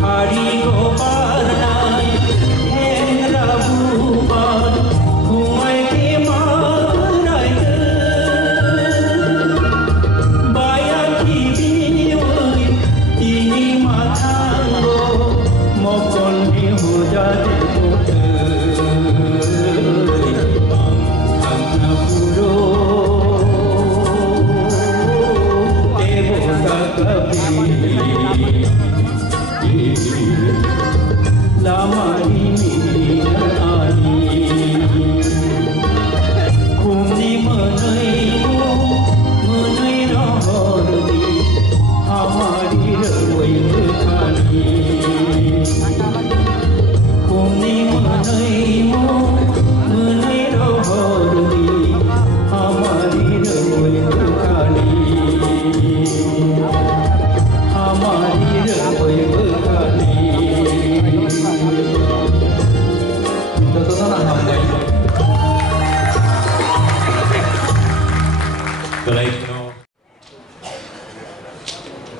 হারি গোপাল নাই হেংরা বুবান ঘুমাই কে মারাই বায়া কি বিওই তিনি মাথাঙ্গ মকনি হুজারি মুক্ত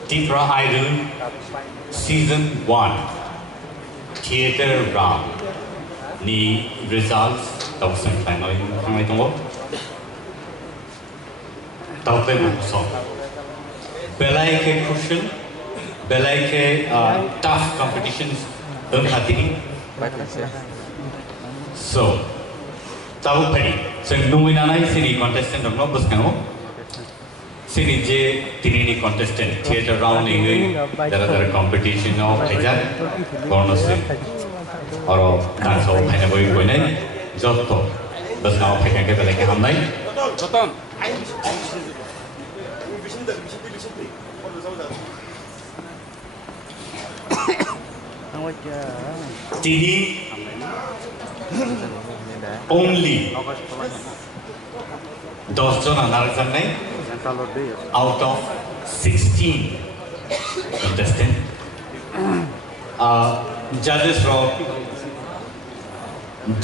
Tipra Idol Season 1 Theatre Round ni results tau sen final ngai tongo tau pe so belai ke crucial belai ke tough competitions dong hatini so tau pedi seng nungui nanai sini contestant dong no buskango sini je tini ni contestant theatre round ingai dara competition no bhaija bonus aro dance ho bhaina boi koi nai jotto basnao bhaika ke bele ke hamnai joton tini only 10 জন আনার জন্য out of 16 contestant judges ro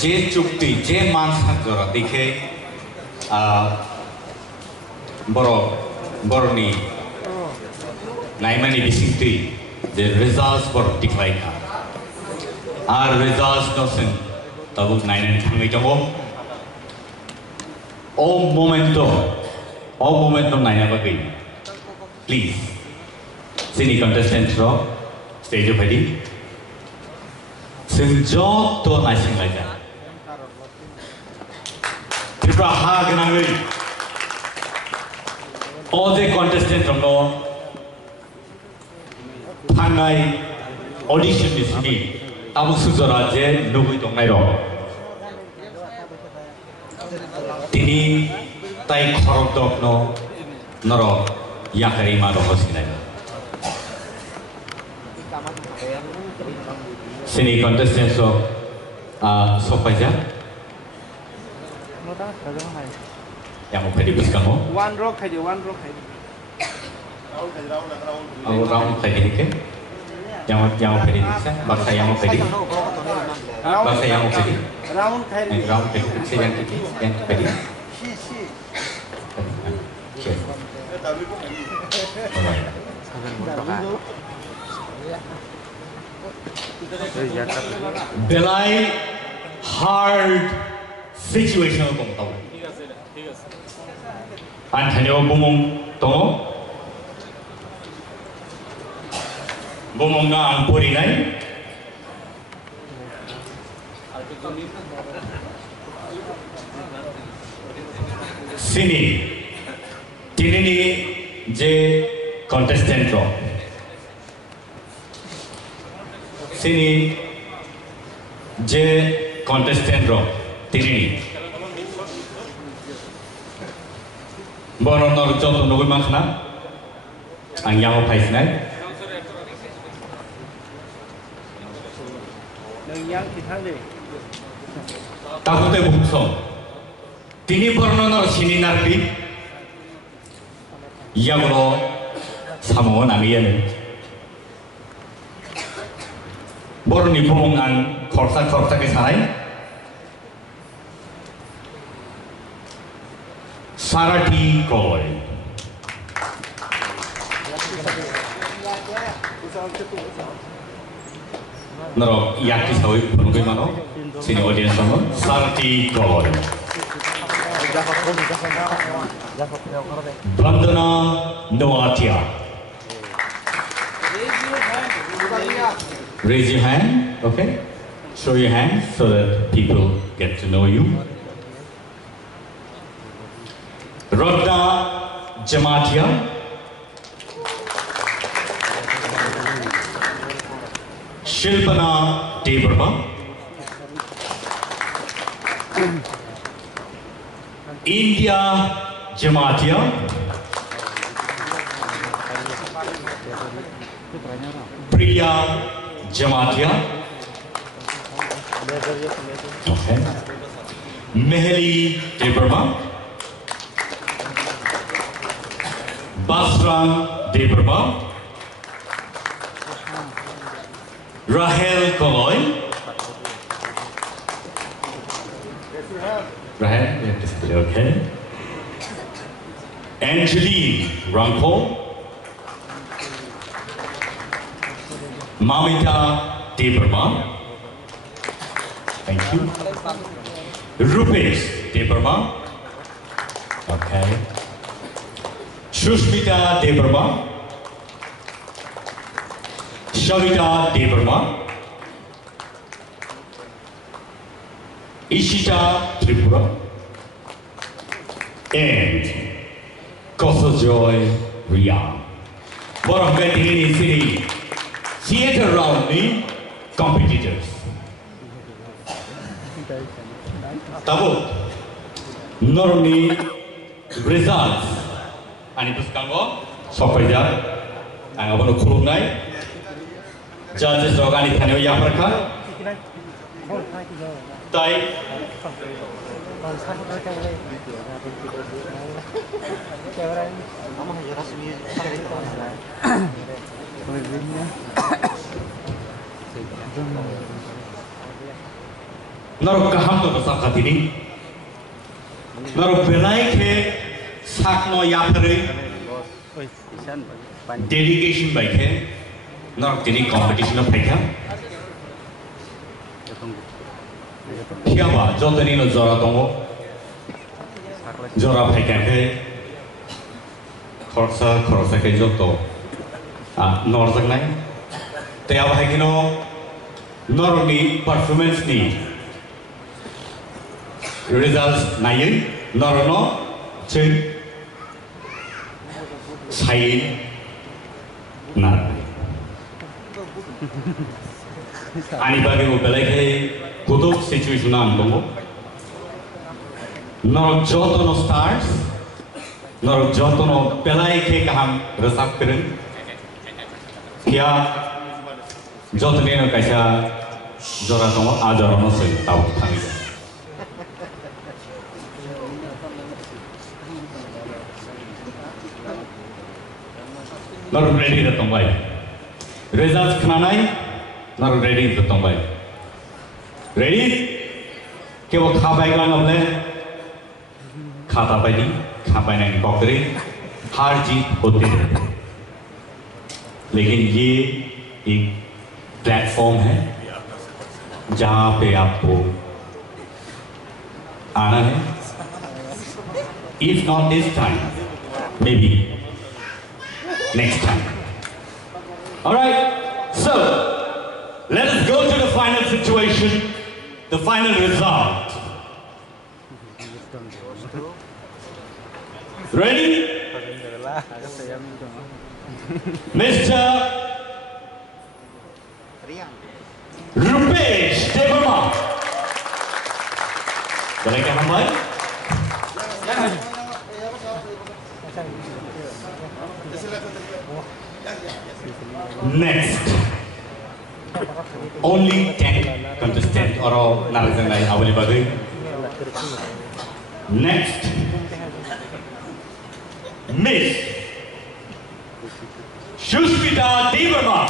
je chukti je mansa jora dekhe boroni naimani bisikti the results for decline our results dosen tabu 9 and thangai jabo all momentum naina bagai please sini contestant ro stage of ready senjot to naising laja Tipra ha ganangai all the contestant from no thangai audition ni sini tabu sujora je nugui tongai ro tini tai khorok dokno noro yakari ma rohosinai sini contestant so sopaja yang pedi buskamo one rock khai round khai ke yang pedi diksa baksa yang pedi round pedi se yang pedi belai hard situation tong tau an thanyo bumong to bumong nga ang puri nai sini tinini je contestant ro sini je contestant ro tinini boronor joto nugui makhna ang yamo paisnai yang kithangle takote bukso tini boronor sini narbi yagro samo namiyen boroni bumong ang khorsa ke sarai sarati koi Naro yaki sawi penuhi mano sini audience sama Sarti Goy. Vandana Noatia. Raise your hand, okay? Show your hand so that people get to know you. Rodda Jamatia. Shilpana Debrama. India Jamatia. Priya Jamatia. Okay. Meheli Debrama. Basran Debrama. Rahel Koloy. Rahel, you have to say, okay. Angeline Ranko. Mamita Debrama. Thank you. Rupesh Debrama. Okay. Shushmita Debrama. Shavita Debrama. Ishita Tripura. And Kosojoy Ria. What I'm getting in is the theatre around me, competitors. Tabo, not only results, and it was Kango, Sopaja, and I want to prove night. Judges organic Tano Yapraka. Tai. Naro kaham to basa khatini. Naro belai ke sakno yapre. Dedication by ke. Naro tini competition of pekha. Kiaba jotani no zora tongo. Zora pekha ke. Khorsa ke joto. Norzak nai. Te ab hai kino nor ni performance ni results nai nor no chen sai na ani bagi mo belai ke kutuk situation am tongo nor joto no stars nor joto no belai ke kaham rasak keren kia jotne no kaisa jora tongo ajara no se tau thang not ready the tombai results khanai not ready the tombai ready ke wo khabai ga ngamle khata pai di khabai nai kokri हार जीत होते रहते लेकिन ये एक platform है जहां पे आपको आना है if not this time maybe next time all right so let us go to the final situation the final result ready Mr. Rupesh Debrama. Boleh kan hambai? Next, only 10 contestants or narasang lain awal bagi. Next, Miss Shushmita Debrama.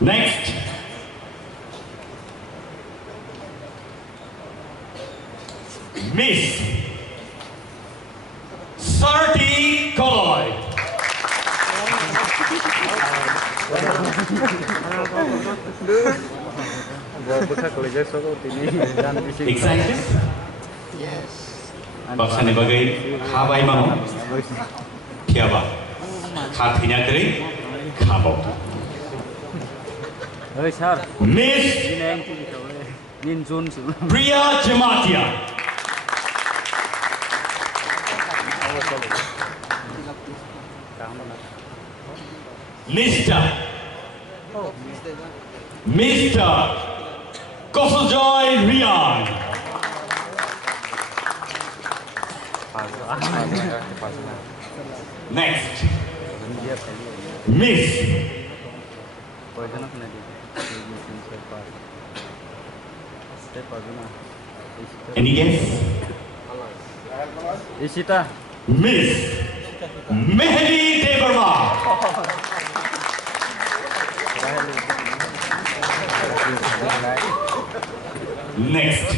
Next, Miss Sarti Koloy. Excited? Yes. Baksana bagai khabai mano. Tiaba. Khathina kare khabo. Miss Priya Jamatia. Mr. Kosojoy Rian. Next, Miss. Any guess? Ishita. Miss Mehdi Debarma. Next,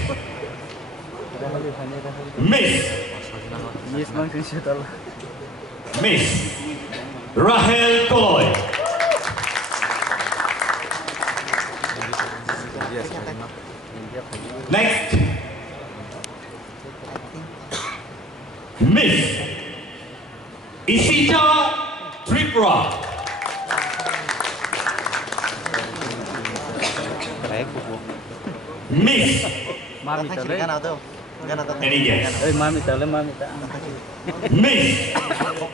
Miss Rahel Koloy. Next, Miss Ishita Tipra. Miss. Any guess? Miss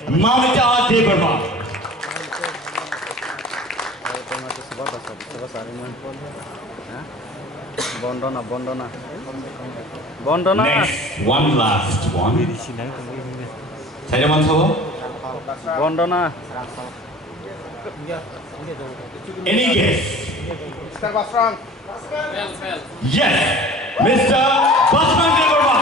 Mamita Debarma. Bondona. Next, one last one. Bondona. Any guess? Mr. Basran. Yes, Mr. Basman Debarma.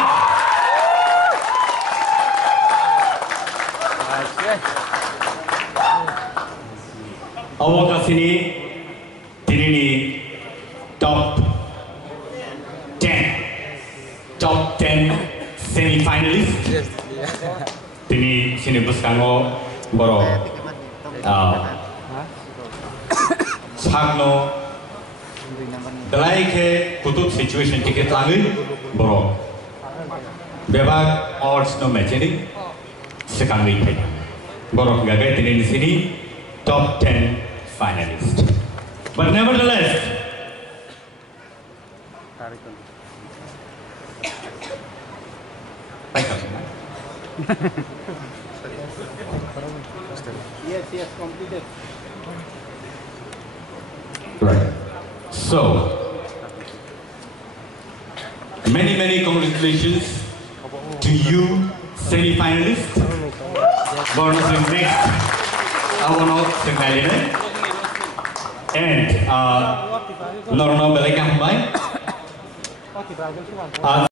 Awak sini ini top 10 semi-finalist. Ini sini buskango boro sagno dalai ke kutub situation ticket langi boro bebag odds no match ini sekangi pe boro gagai ini sini top 10 finalist. But nevertheless, Yes, completed. right. So, many congratulations to you, semi-finalists. Bonus in next, Awono Sengaline, and Norno Belakam Bai.